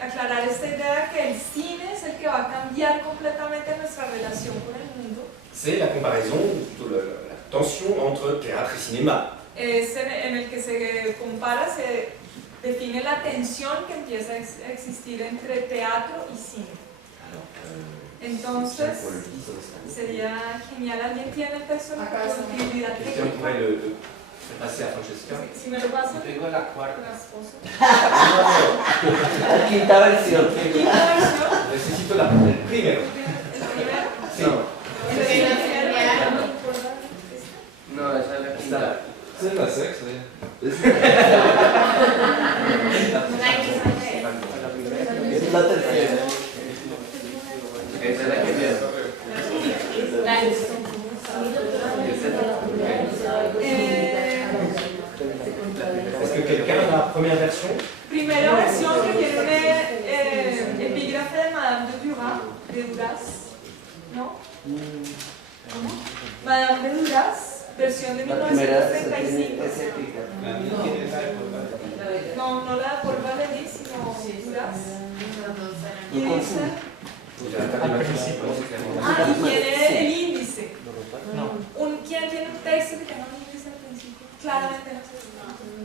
aclarar esta idea que el cine es el que va a cambiar completamente nuestra relación con el mundo. C'est la comparaison, ou plutôt la tension entre théâtre et cinéma. Es en el que se compara, se define la tensión que empieza a existir entre teatro y cine. Entonces, sería genial. ¿Alguien tiene el texto de la posibilidad Quelqu'un técnica? pourrait le passer à Francesca. Si me lo pasa, Tengo la cuarta. la esposa. La quinta versión. Quinta versión. Necesito el primero. El primero. Sí. El primero. No, esa es la quinta. C'est la sexe, oui. Es la tercera. Esa es la primera. Est-ce que quelqu'un a la première version? Primera versión que tiene un epígrafe de Madame de Duras, ¿no? Madame de Duras, versión de La primera es 1935. épica. No, no la por Valéry, sino Duras. Y No dice, Al principio, c'est clairement. y tiene el índice. ¿Quién tiene un texto que tenga un índice al principio? Claramente no sé.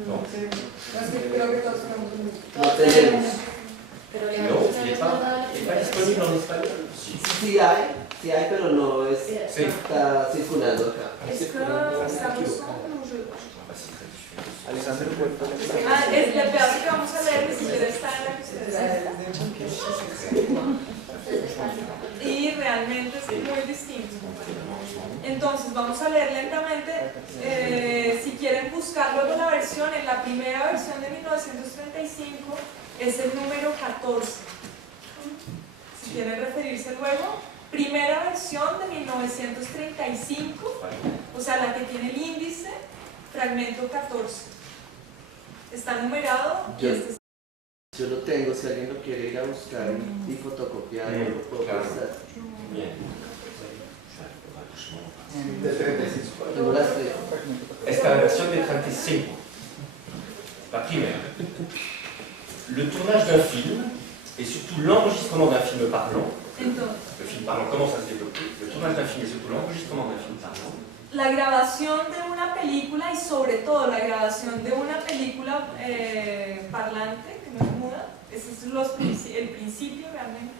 Non. Creo que todos tenemos un índice. No tenemos. Non, il n'est pas disponible en espagnol. Si. Sí hay, pero no es, Sí. está circulando acá. Es que estamos concluidos. Ah, c'est très différent. Alexander Puerto. Es el pedazo que vamos a leer, ni siquiera está en la que ustedes y realmente es muy distinto. Entonces vamos a leer lentamente. Si quieren buscar luego la versión, en la primera versión de 1935 es el número 14. Si quieren referirse luego, primera versión de 1935, o sea, la que tiene el índice, fragmento 14. Está numerado y Yo lo tengo, si alguien lo quiere ir a buscar y fotocopiar, lo puedo Claro. pasar. Bien. Tengo las tres. Esta es la versión de 35. La première. Le tournage d'un film, et surtout l'enregistrement d'un film parlant, entonces, le film parlant commence à se développer, le tournage d'un film et surtout l'enregistrement d'un film parlant, la grabación de una película y sobre todo la grabación de una película parlante, que no es muda, ese es el principio realmente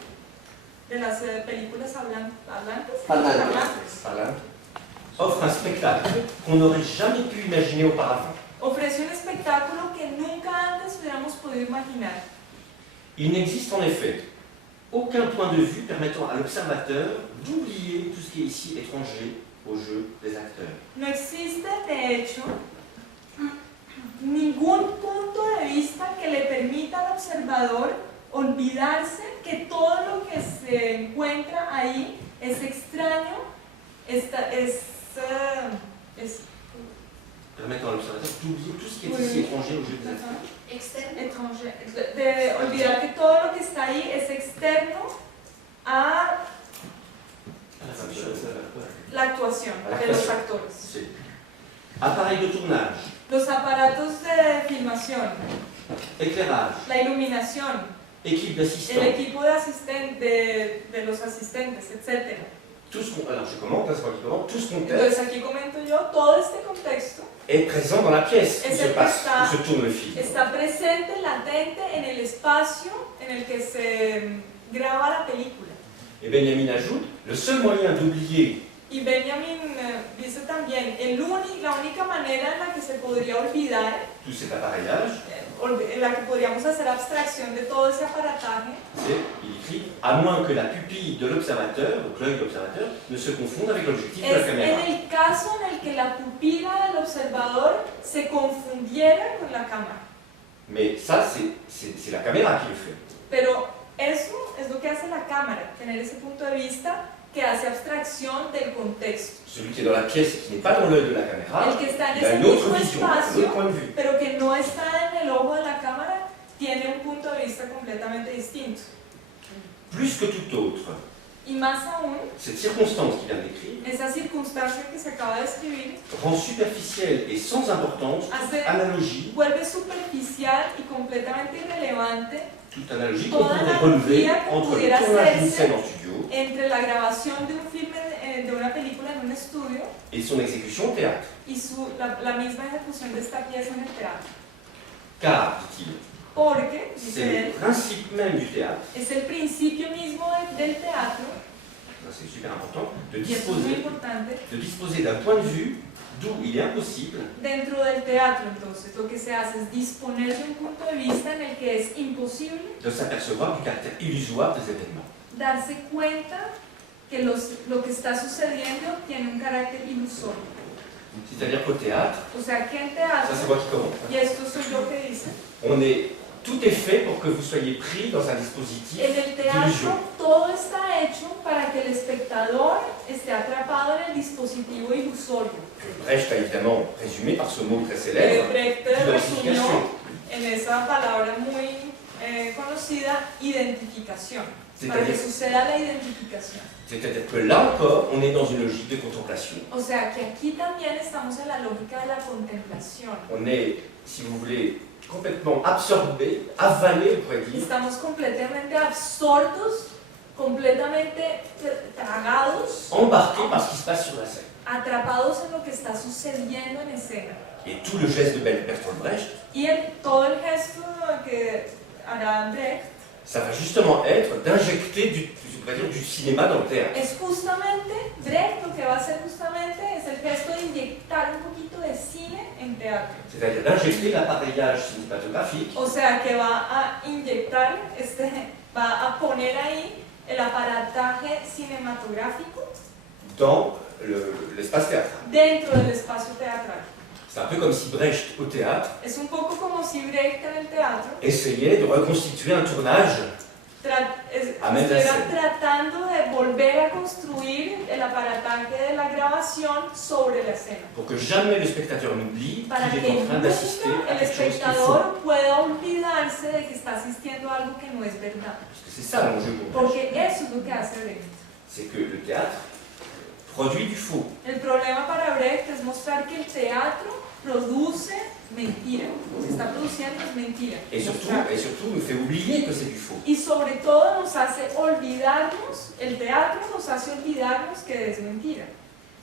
de las películas parlantes. parlante, offre un spectacle qu'on n'aurait jamais pu imaginer auparavant. Ofrece un espectáculo que nunca antes hubiéramos podido imaginar. Il n'existe en effet aucun point de vue permettant à l'observateur d'oublier tout ce qui est ici étranger au jeu des acteurs. No existe, de hecho, ningún punto de vista que le permita al observador olvidarse que todo lo que se encuentra ahí es extraño, es ahí es externo a la actuación de los actores. Sí. Appareil de tournage, Los aparatos de filmación, éclairage, la iluminación, équipe el d'assistants. equipo de los asistentes, etc. Tout ce qu'on, alors je commente, là, c'est moi qui commente, tout ce contexte Entonces aquí comento yo, todo este contexto est présent dans la pièce où Es se el que passe, está- où se tourne le film. está presente, latente en el espacio en el que se graba la película. Et Benjamin ajoute, le seul moyen d'oublier Y Benjamin dice también, la única manera en la que se podría olvidar, tout cet appareillage, en la que podríamos hacer abstracción de todo ese aparataje, c'est, il écrit, à moins que la pupille de l'observateur, donc l'œil de l'observateur, ne se confonde avec l'objectif de la es caméra. en el caso en el que la pupila del observador se confundiera con la cámara. Mais ça, c'est la caméra qui le fait. Pero eso es lo que hace la cámara, tener ese punto de vista que hace abstracción del contexto. Celui qui est dans la pièce et qui n'est pas dans l'œil de la caméra, El que está en il a ese une autre mismo vision, un autre espacio, point de vue. pero que no está en el ojo de la cámara, tiene un punto de vista completamente distinto. Plus que tout autre, Y más aún, cette circonstance qu'il vient d'écrire esa circunstancia que se acaba de escribir rend superficielle et sans importance toute Hace- analogie, vuelve superficial y completamente irrelevante toute analogie qu'on Toda pourrait relever analogía que entre le pudiera tournage d'une hacerse scène en studio entre la grabación de un filme, de una película en un estudio et son exécution au théâtre. y la misma ejecución de esta pieza en el teatro. Car, dit-il, Porque, dice c'est le él, principe même du théâtre, es el principio mismo del teatro, ça c'est super important, de y esto es muy disposer importante, d'un point de vue d'où il est impossible dentro del teatro. Entonces, lo que se hace es disponer de un punto de vista en el que es imposible de s'apercevoir du caractère illusoire des événements. darse cuenta que lo que está sucediendo tiene un carácter ilusorio. C'est-à-dire qu'au théâtre, O sea, que en ça c'est teatro, moi qui commence, y esto soy yo que dice, tout est fait pour que vous soyez pris dans un dispositif en el teatro d'illusion. todo está hecho para que el espectador esté atrapado en el dispositivo ilusorio. Brecht a évidemment résumé par ce mot très célèbre, Brecht resumió d'identification. en esa palabra muy conocida, identificación, para que C'est-à-dire suceda la identificación. c'est-à-dire que là encore, on est dans une logique de contemplation. O sea que aquí también estamos en la lógica de la contemplación. On est, si vous voulez, complètement absorbé, avalé, on pourrait dire, Estamos completamente absortos, completamente tragados, embarqué par ce qui se passe sur la scène. atrapados en lo que está sucediendo en escena. Et tout le geste de Bertolt Brecht, Y todo el gesto que hará Brecht ça va justement être d'injecter je pourrais dire, du cinéma dans le théâtre. es justamente, Brecht lo que va a hacer justamente es el gesto de inyectar un poquito de cine en teatro. C'est-à-dire d'injecter l'appareillage cinématographique O sea que va a inyectar, va a poner ahí el aparataje cinematográfico dans l'espace théâtral. dentro del espacio teatral. C'est un peu comme si Brecht, au théâtre, Es un poco como si Brecht en el teatro essayait de reconstituer un tournage Amén, estuviera sí. tratando de volver a construir el aparataje de la grabación sobre la escena. pour que jamais le spectateur n'oublie Para qu'il que est en train d'assister nunca à el quelque chose qui est faux. espectador pueda olvidarse de que está asistiendo a algo que no es verdad. Parce que c'est ça l'enjeu pour Brecht. Porque eso es lo que hace Brecht. C'est que le théâtre produit du faux. El problema para Brecht es mostrar que el teatro produce mentira. Lo que está produciendo es mentira. Et surtout nous fait oublier que c'est du faux. Y sobre todo nos hace olvidarnos, el teatro nos hace olvidarnos que es mentira.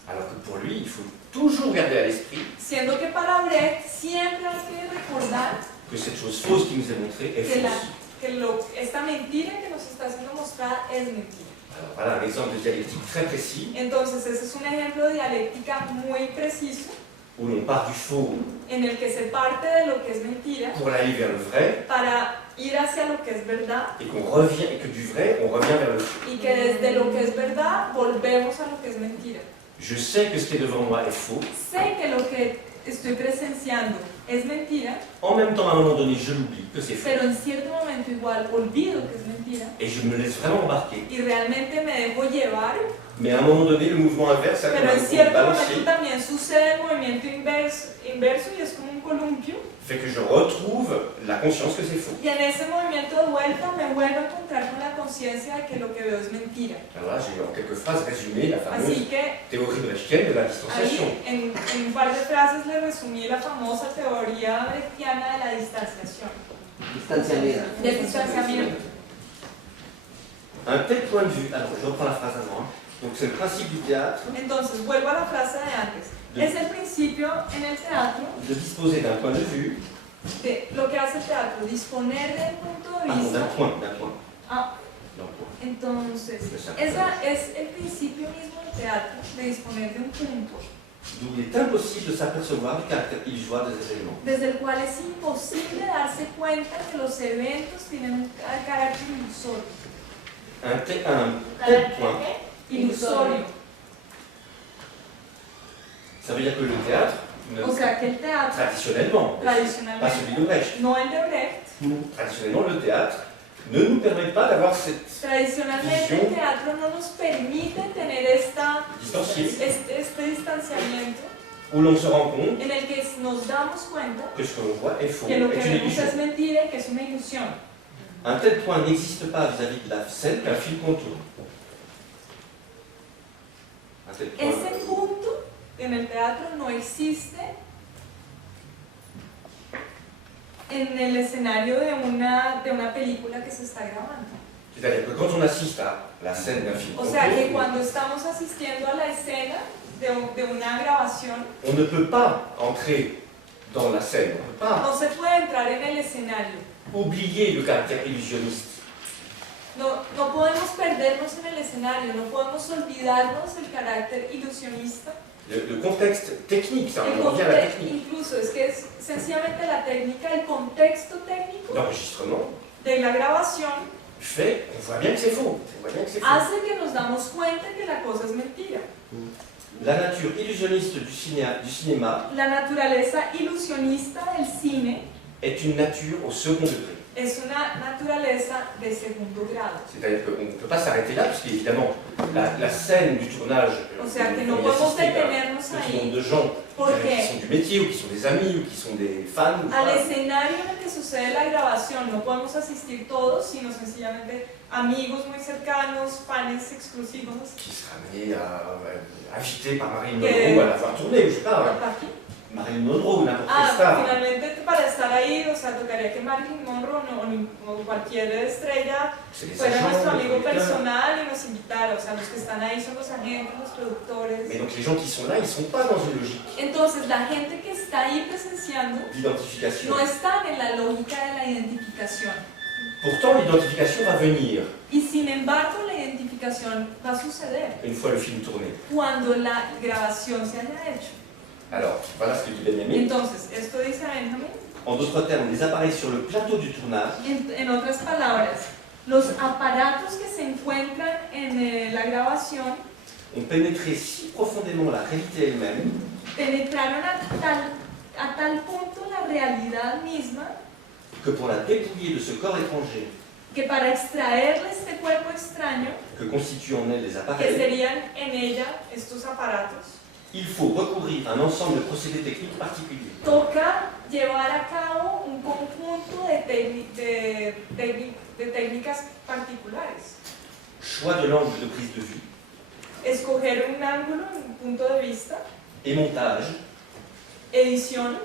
Alors que pour lui, il faut toujours garder à l'esprit Siendo que para Brecht siempre hay que recordar que cette chose fausse qui nous est montrée est fausse. esta mentira que nos está siendo mostrada es mentira. Alors voilà un exemple de dialectique très précis Entonces ese es un ejemplo de dialéctica muy preciso où l'on part du faux en el que se parte de lo que es mentira pour aller vers le vrai para ir hacia lo que es verdad et que du vrai, on revient vers le faux. y que desde lo que es verdad volvemos a lo que es mentira. Je sais que ce qui est devant moi est faux. Sé que lo que estoy presenciando es mentira, En même temps, à un moment donné, je l'oublie que c'est faux. pero en cierto momento igual olvido que es mentira Et je me laisse vraiment embarquer y realmente me dejo llevar Mais à un moment donné, le mouvement inverse a Pero comme en un cierto balancier, momento también sucede el movimiento inverso y es como un columpio. fait que je retrouve la conscience que c'est faux. Y en ese movimiento de vuelta me vuelvo a encontrar con la conciencia de que lo que veo es mentira. Alors là, j'ai en quelques phrases résumé la fameuse Así que théorie brechtienne de la distanciation. ahí en un par de frases le resumí la famosa teoría brechtiana de la distanciación, Distanciamiento. del distanciamiento. Un tel point de vue, alors je reprends la phrase avant, donc c'est le principe du théâtre Entonces, vuelvo a la frase de antes. Es el principio en el teatro de disposer d'un point de vue, de lo que hace el teatro, disponer del punto de pardon, vista. d'un point. Ah, D'un point. entonces, esa es el principio mismo del teatro, de disponer de un punto, D'où il est impossible de s'apercevoir du caractère illusoire des événements. desde el cual es imposible darse cuenta que los eventos tienen un carácter ilusorio. Un tel point, Ilusorio. ça veut dire que le théâtre, O sea que el teatro, traditionnellement, pas tradicionalmente, celui de Brecht, no el de Brecht, traditionnellement le théâtre ne nous permet pas d'avoir cette tradicionalmente el teatro no nos permite tener distancié este distanciamiento où l'on se rend compte en el que nos damos cuenta que ce que l'on voit est faux, que lo que est une vemos illusion. es mentira y que es una ilusión. Un tel point n'existe pas vis-à-vis de la scène qu'un film contourne. Un tel point, Ese punto en el teatro no existe en el escenario de una película que se está grabando. c'est-à-dire que quand on assiste à la scène d'un film O sea que contourne, cuando estamos asistiendo a la escena de una grabación, on ne peut pas entrer dans la scène, on ne peut pas no se puede entrar en el escenario. oublier le caractère illusionniste. No podemos perdernos en el escenario, no podemos olvidarnos del carácter ilusionista. Le contexte technique, ça, El on revient à la contexto, technique. incluso es que es sencillamente la técnica, el contexto técnico L'enregistrement de la grabación fait qu'on voit bien que c'est faux. On voit bien que c'est faux. hace que nos damos cuenta que la cosa es mentira. La nature illusionniste du cinéma La naturaleza ilusionista del cine est une nature au second degré. es una naturaleza de segundo grado. C'est-à-dire qu'on ne peut pas s'arrêter là, parce qu'évidemment, la scène du tournage, O sea que no on y podemos assiste à detenernos un petit nombre ahí, de gens porque qui sont du métier, ou qui sont des amis, ou qui sont des fans. ou al pas. escenario en el que sucede la grabación no podemos asistir todos, sino sencillamente amigos muy cercanos, fans exclusivos. Qui sera amené à invité par Marilyn Que- Monroe à la voir tourner, ou je sais pas, Aquí. Marilyn Monroe ou n'importe quelle star. Finalmente para estar ahí, o sea, tocaría que Marilyn Monroe o cualquier estrella C'est les fuera agents, nuestro les amigo producteurs. personal y nos invitara. O sea, los que están ahí son los agentes, los productores. Mais donc les gens qui sont là, ils ne sont pas dans une logique Entonces, la gente que está ahí presenciando d'identification. no están en la lógica de la identificación. Pourtant, l'identification va venir Y sin embargo, la identificación va a suceder une fois le film tourné. cuando la grabación se haya hecho. Alors, voilà ce que dit Benjamin. Entonces, esto dice Benjamin. En d'autres termes, les appareils sur le plateau du tournage En otras palabras, los aparatos que se encuentran en la grabación ont pénétré si profondément la réalité elle-même penetraron a tal punto la realidad misma que pour la dépouiller de ce corps étranger que para extraerle este cuerpo extraño, que constituent en elle les que appareils, serían en ella estos aparatos, il faut recourir à un ensemble de procédés techniques particuliers. toca llevar a cabo un conjunto de técnicas particulares. Choix de l'angle de prise de vue Escoger un ángulo, un punto de vista, et montage, edición,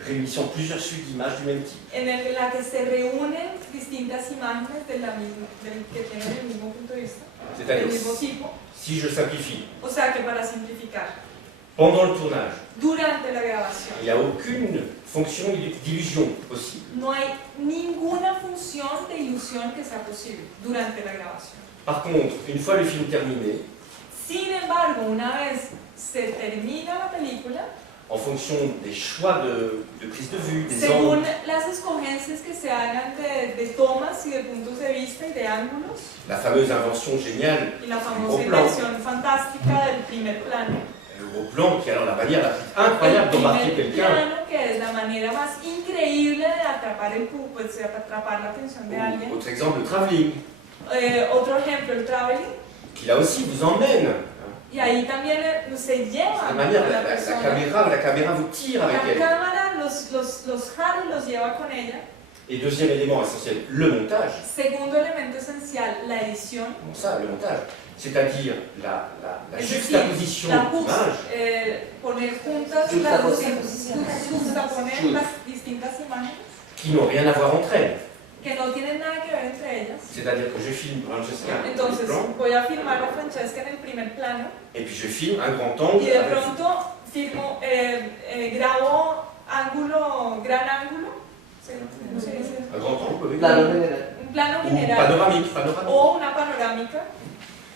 réunissant plusieurs suites d'images du même type. en la que se reúnen distintas imágenes que tienen el mismo punto de vista, del C'est-à-dire, mismo tipo. si je simplifie, O sea que para simplificar, pendant le tournage, durante la grabación il n'y a aucune fonction d'illusion possible. no hay ninguna función de ilusión que sea posible durante la grabación. Par contre, une fois le film terminé, Sin embargo, una vez se termina la película, en fonction des choix de prise de vue, des según angles, las escogencias que se hagan de tomas y de puntos de vista y de ángulos, la fameuse invention géniale, y la famosa Gros plan. inversión fantástica del primer plano, le gros plan, qui est alors la manière la plus incroyable el d'embarquer primer quelqu'un plano, que es la manera más increíble de atrapar pues, de atrapar la atención de alguien. Autre exemple, le travelling. Otro ejemplo, el traveling. qui là aussi vous emmène. Y ahí también se lleva De manière, a la la persona. caméra vous tire avec La elle. cámara los jala y los lleva con ella. Et deuxième élément essentiel, le montage. Segundo elemento esencial, la edición. Bon, ça, le montage, c'est-à-dire la Es decir, juxtaposition la d'images poner juntas, juxtaponer las distintas imágenes qui n'ont rien à voir entre elles. que no tienen nada que ver entre ellas. C'est-à-dire que je filme Francesca en Entonces plan, voy a filmar a Francesca en el primer plano et puis je filme un grand angle. y de avec- pronto grabo gran ángulo, ¿cómo se dice? Un grand angle, oui. Plano general. Un plano Ou general panoramique. o una panorámica.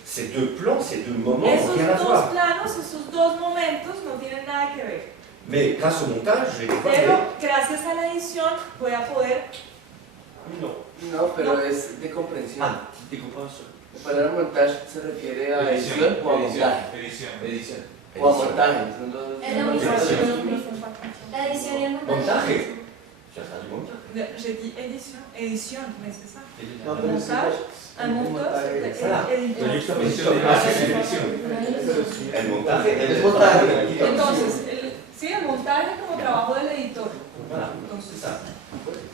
Ces deux plans, ces deux moments n'ont Esos rien à dos voir. planos, esos dos momentos no tienen nada que ver. Mais grâce au montage, je vais pouvoir Pero dire, gracias a la edición voy a poder. non. No, pero No. es de comprensión. Ah, petite décompréhension. La palabra montaje se refiere a edición o a montaje. Edición. O a montaje. Son dos. Es lo mismo. Edición. La edición y el montaje. Montage. Tu as traduit montage. J'ai dit édition, mais c'est ça. No, Un pero es montage, un monteur, Voilà. editor. Ah, c'est l'édition. El montaje. Es montaje. Entonces, el montaje como trabajo del editor. Voilà, c'est Entonces, ça.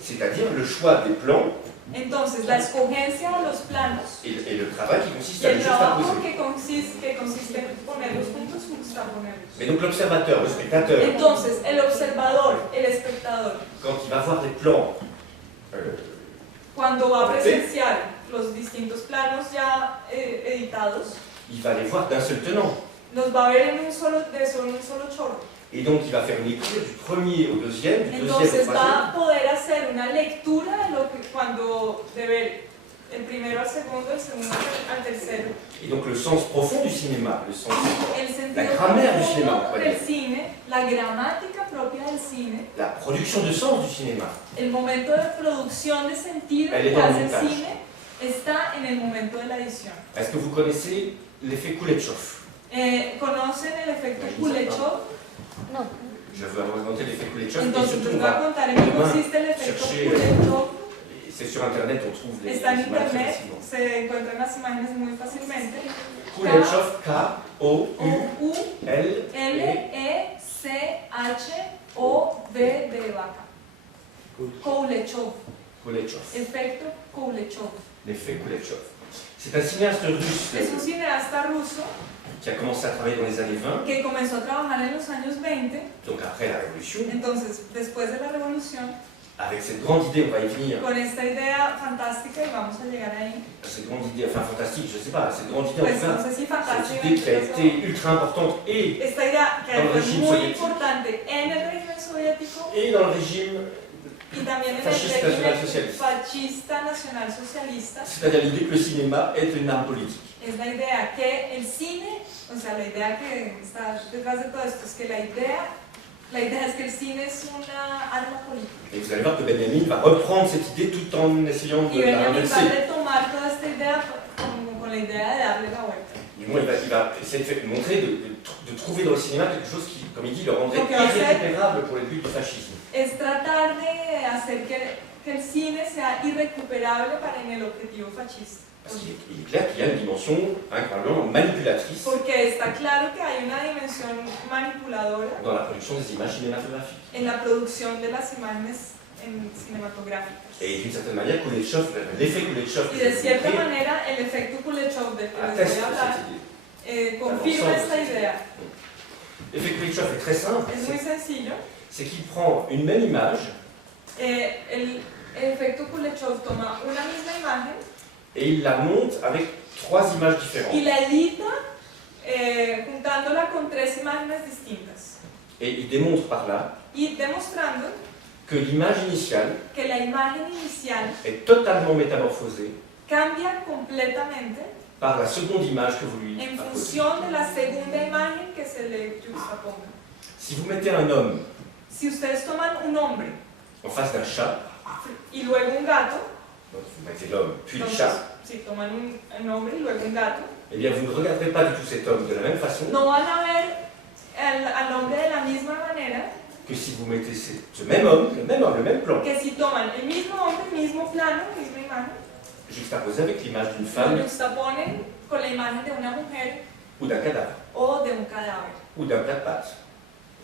C'est-à-dire le choix des plans entonces, la escogencia de los planos et le travail qui consiste y à el les trabajo juxtaposer. que consiste en ponerlos juntos, juxtaponerlos. Mais donc l'observateur, le spectateur, Entonces, el observador, el espectador, quand il va voir des plans cuando va a presenciar los distintos planos ya editados, il va les voir d'un seul tenant. los va a ver en un solo chorro. Et donc il va faire une lecture du premier au deuxième, du deuxième au Entonces troisième. va a poder hacer una lectura de lo que de ver el primero al segundo al tercero. Et donc le sens profond du cinéma, le sens, El sentido La grammaire du cinéma, profundo on va del dire. cine, la gramática propia del cine, la production de sens du cinéma. el momento de producción de sentido Elle est que dans le hace el montage. cine, está en el momento de la edición. Est-ce que vous connaissez l'effet Kuleshov? ¿Conocen el efecto Kuleshov? No. Je vais vous raconter l'effet Kuleshov et Entonces surtout les on voy a va, contar en qué demain, consiste el efecto chercher, Kuleshov. c'est sur internet, on trouve les Está en images très internet, facilement. se encuentran las imágenes muy fácilmente. Kuleshov, K-O-U-L-E. L-E-C-H-O-V de vaca. Kuleshov. Kuleshov, Efecto Kuleshov. l'effet Kuleshov. C'est un cinéaste russe Es un cineasta ruso qui a commencé à travailler dans les années 20, que comenzó a trabajar en los años 20. donc après la Révolution, Entonces, después de la revolución, avec cette grande idée, on va y venir, con esta idea fantástica, y vamos a llegar ahí, cette grande idée, enfin fantastique, je sais pas, cette grande idée, pues no enfin, sé si cette fantástica, idée qui a été ultra importante esta idea que Dans le fue régime muy soviétique. importante en el régimen soviético et dans le régime, y también en el Fascista régimen nacionalsocialista. fascista nacional socialista. c'est-à-dire l'idée que le cinéma est une arme politique. Es la idea que el cine, o sea, la idea que está detrás de todo esto es que la idea es que el cine es una arma política. Et vous allez voir que Benjamin va reprendre cette idée tout en essayant Y de la Benjamin va a renverser. retomar toda esta idea con la idea de darle la vuelta. Du moins, il va essayer de montrer, de trouver dans le cinéma quelque chose qui, comme il dit, le rendrait Donc, en fait- irrécupérable pour les buts du fascisme. Es tratar de hacer que el cine sea irrecuperable para en el objetivo fascista. Parce qu'il est clair qu'il y a une dimension incroyablement manipulatrice Porque está claro que hay una dimensión manipuladora dans la production des images cinématographiques. en la producción de las imágenes cinematográficas. Et d'une certaine manière, Kuleshov, l'effet Kuleshov Y que de je vous cierta décris, manera el efecto Kuleshov del que les atteste voy a de hablar cette idée. confirma esta idea. L'effet Kuleshov est très simple, Es muy sencillo. c'est qu'il prend une même image El efecto Kuleshov toma una misma imagen et il la monte avec trois images différentes. y la edita juntándola con tres imágenes distintas Et il démontre par là y demostrando que l'image initiale que la imagen inicial est totalement métamorphosée cambia completamente par la seconde image que vous lui en apposez. función de la segunda imagen que se le juxtaponga. Si vous mettez un homme Si ustedes toman un hombre en face d'un chat, y luego un gato, donc vous mettez l'homme puis le entonces, chat, si toman un hombre y luego un gato, eh bien vous ne regarderez pas du tout cet homme de la même façon no van a ver al hombre de la misma manera que si vous mettez ce même homme, le même plan, que si toman el mismo hombre, el mismo plano, la misma imagen, juxtaposée avec l'image d'une lo femme juxtaponen con la imagen de una mujer ou d'un cadavre, o de un cadáver, ou d'un plat de pâtes.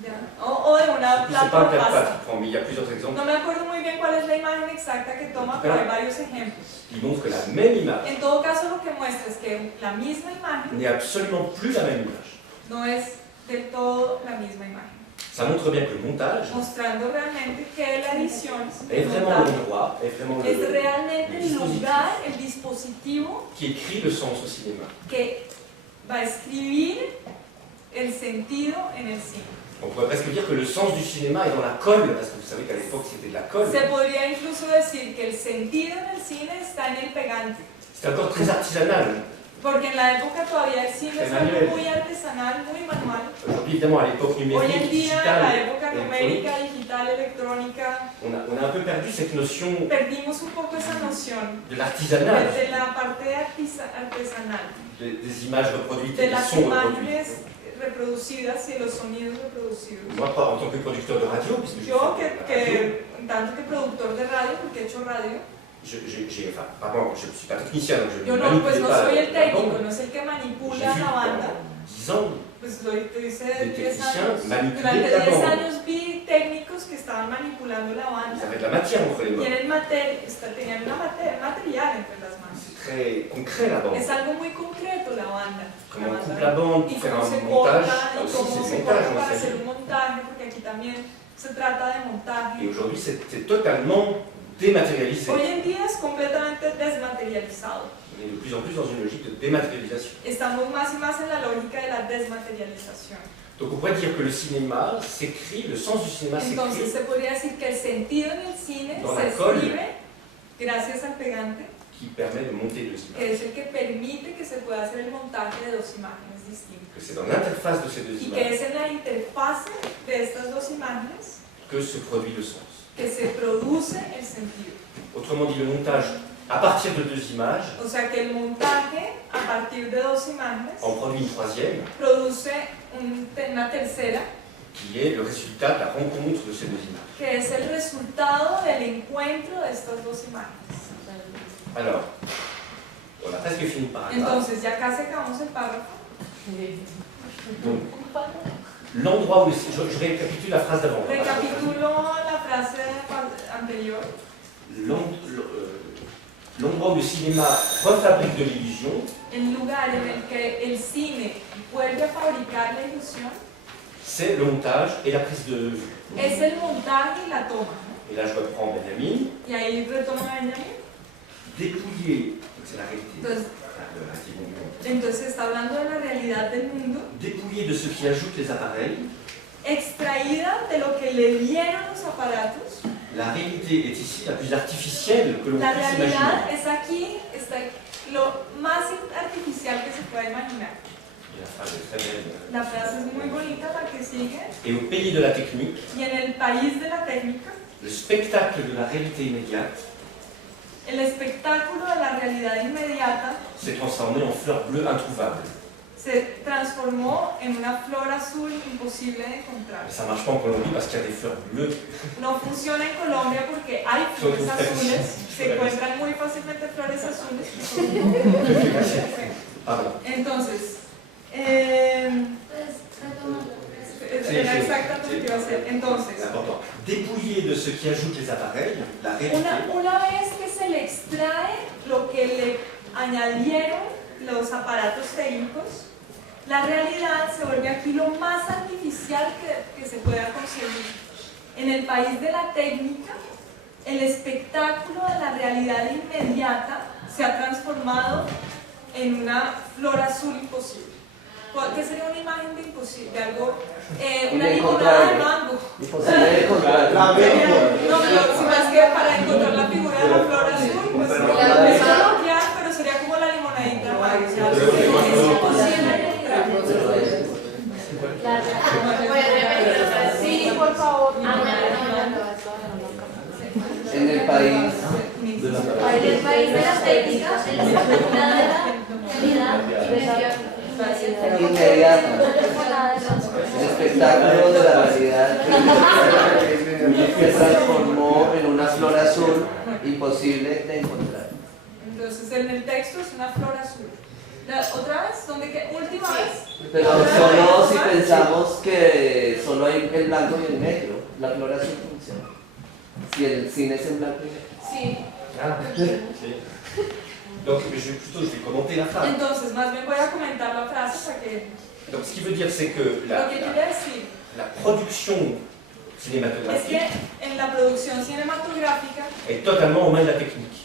¿ya? O de una C'est pas plato un de plat de pasta. pâtes qui prend, mais il y a plusieurs exemples No me acuerdo muy bien cuál es la imagen exacta que toma, pero hay varios ejemplos. qui montrent que la même image En todo caso, lo que muestra es que la misma imagen n'est absolument plus la même image. no es del todo la misma imagen, Ça montre bien que le montage mostrando realmente que la edición est vraiment l'endroit, est vraiment es le realmente el dispositif lugar, el dispositivo qui écrit le sens au cinéma. que va a escribir el sentido en el cine. On pourrait presque dire que le sens du cinéma est dans la colle, parce que vous savez qu'à l'époque c'était de la colle. Se podría incluso decir que el sentido en el cine está en el pegante, C'était encore très artisanal. porque en la época todavía el cine es algo muy artesanal, muy manual. Aujourd'hui, évidemment, à l'époque Hoy en numérique, día, en la digitale, época électronique, numérica, digital, electrónica, on a un peu perdu cette notion perdimos un poco esa noción de l'artisanal, de la parte artesanal, des images reproduites de et des las sons reproduits. imágenes reproducidas y los sonidos reproducidos. Moi, en tant que producteur de radio, puisque je Yo, fais de la radio, tanto que productor de radio, porque he hecho radio, enfin, pardon, je ne suis pas technicien, donc je yo ne no, pues manipule no pas soy el la técnico, bande. no es el que J'ai manipula vu la banda. pendant 10 ans Pues lo hice des 10 techniciens años. manipuler Durante la 10 bande. años vi técnicos que estaban manipulando la Ils banda. avaient de la matière entre les mains. Tenían material entre las manos. C'est très concret la bande. Es algo muy concreto la banda. Comment on coupe la bande Y pour faire cómo se un montage, corta, là y aussi cómo c'est se le corta montage, para on hacer sait. un montaje, porque aquí también se trata de Et montaje. aujourd'hui, c'est totalement dématérialisé. Hoy en día es completamente desmaterializado. On est de plus en plus dans une logique de dématérialisation. Estamos más y más en la lógica de la desmaterialización. Donc on pourrait dire que le cinéma s'écrit, le sens du cinéma Entonces s'écrit, se podría decir que el sentido en el cine Dans se la colle. escribe gracias al pegante, qui permet de monter deux images. que es el que permite que se pueda hacer el montaje de dos imágenes distintas. Que c'est dans l'interface de ces deux Y que images es en la interfase de estas dos imágenes que se produit le sens. que se produce el sentido. Autrement dit, le montage à partir de deux images O sea que el montaje a partir de dos imágenes en produit une troisième produce una tercera, qui est le résultat de la rencontre de ces deux images. que es el resultado del encuentro de estas dos imágenes. Alors, on a presque fini le paragraphe. Entonces ya casi acabamos el párrafo. Donc, l'endroit où je récapitule la phrase d'avant. Recapitulo la frase anterior. L'endroit où le cinéma refabrique de l'illusion, El lugar en el que el cine vuelve a fabricar la ilusión c'est le montage et la prise de vue. es el montaje y la toma. Et là, je reprends Benjamin. Y ahí retoma Benjamin. Dépouiller, c'est la réalité. Entonces, de la réalité du monde. entonces está hablando de la realidad del mundo, Dépouiller de ce qui ajoute les appareils. extraída de lo que le dieron los aparatos. La réalité est ici la plus artificielle que l'on La puisse realidad imaginer. es aquí, está lo más artificial que se puede imaginar. Et la phrase est très belle. La frase es muy bonita, la que sigue. Et au pays de la technique, Y en el país de la técnica, le spectacle de la réalité immédiate el espectáculo de la realidad inmediata s'est transformé en fleur bleue introuvable. se transformó en una flor azul imposible de encontrar. Et ça marche pas en Colombie parce qu'il y a des fleurs bleues. No funciona en Colombia porque hay flores azules, se encuentran muy fácilmente flores azules. Pardon. Entonces, Pues, era exactamente lo que iba a hacer. Entonces, C'est important. Dépouiller de ce qui ajoute les appareils, la réalité, una vez que se le extrae lo que le añadieron los aparatos técnicos, la realidad se vuelve aquí lo más artificial que se pueda conseguir. En el país de la técnica, el espectáculo de la realidad inmediata se ha transformado en una flor azul imposible. ¿Qué sería una imagen de imposible? De algo, una limonada de mango. Imposible de encontrar. No, pero si más que para encontrar la figura de la flor azul, pues es coloquial, pero sería como la limonadita de mango. O sea, es imposible de encontrar. Sí, por favor. En el país En el país de la técnica, el espectáculo de la realidad inmediata, el espectáculo de la realidad se transformó en una flor azul imposible de encontrar. Entonces en el texto es una flor azul. ¿Otra vez? ¿Última vez? Pero solo si pensamos que solo hay el blanco y el negro, la flor azul funciona. Si el cine es en blanco y negro. Sí. Ah, sí. Donc je vais commenter la phrase. Entonces, más bien voy a comentar la frase para que... Donc ce qui veut dire c'est que Lo que quiere decir la production es cinématographique que en la producción cinematográfica est totalement aux mains de la technique.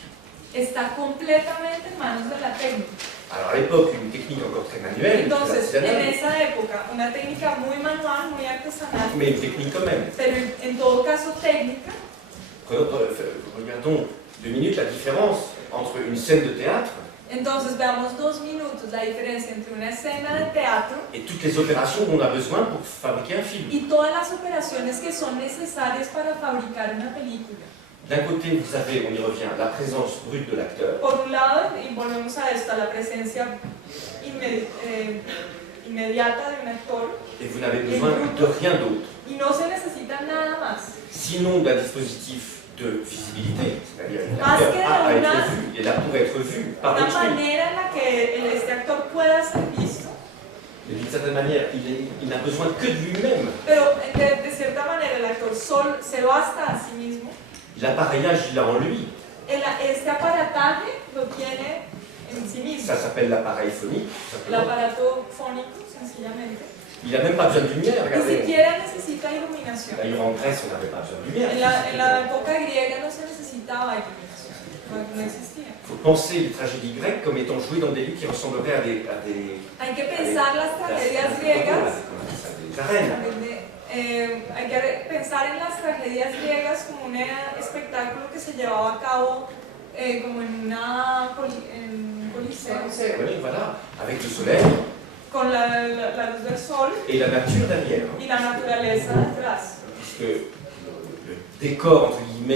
está completamente en manos de la técnica. Alors à l'époque, une technique encore très manuelle, Entonces, très en artisanale, esa época, una técnica muy manual, muy artesanal, mais une technique quand même. pero en todo caso técnica. Regardons 2 minutes la différence entre une scène de théâtre Entonces, veamos 2 minutos la diferencia entre una escena de teatro et toutes les opérations dont on a besoin pour fabriquer un film. y todas las operaciones que son necesarias para fabricar una película. D'un côté, vous avez, on y revient, la présence brute de l'acteur. Por un lado, y volvemos a esto, a la presencia inmediata de un actor, Et vous n'avez besoin de rien d'autre. y no se necesita nada más. Sinon d'un dispositif de visibilité, c'est-à-dire Más que l'acteur a à de una- être vu, est là pour être vu par Una autrui. manera en la que este actor pueda ser visto, Mais d'une certaine manière, il n'a besoin que de lui-même. pero de cierta manera el actor se basta a sí mismo. L'appareillage, il l'a en lui. Este aparataje lo tiene en sí mismo. Ça s'appelle l'appareil phonique, tout El simplement. aparato fónico, sencillamente. Il n'a même pas besoin de lumière, Ni regardez. siquiera necesita iluminación. D'ailleurs, en Grèce, on n'avait pas besoin de lumière. En la época griega no se necesitaba iluminación, no existía. Il faut penser les tragédies grecques comme étant jouées dans des lieux qui ressembleraient à des Hay que pensar las tragedias griegas, des arènes. hay que pensar en las tragedias griegas como un espectáculo que se llevaba a cabo como en un coliseo, Oui, voilà, avec le soleil con la luz del sol et la nature derrière. y la naturaleza detrás. Puisque le décor, entre guillemets,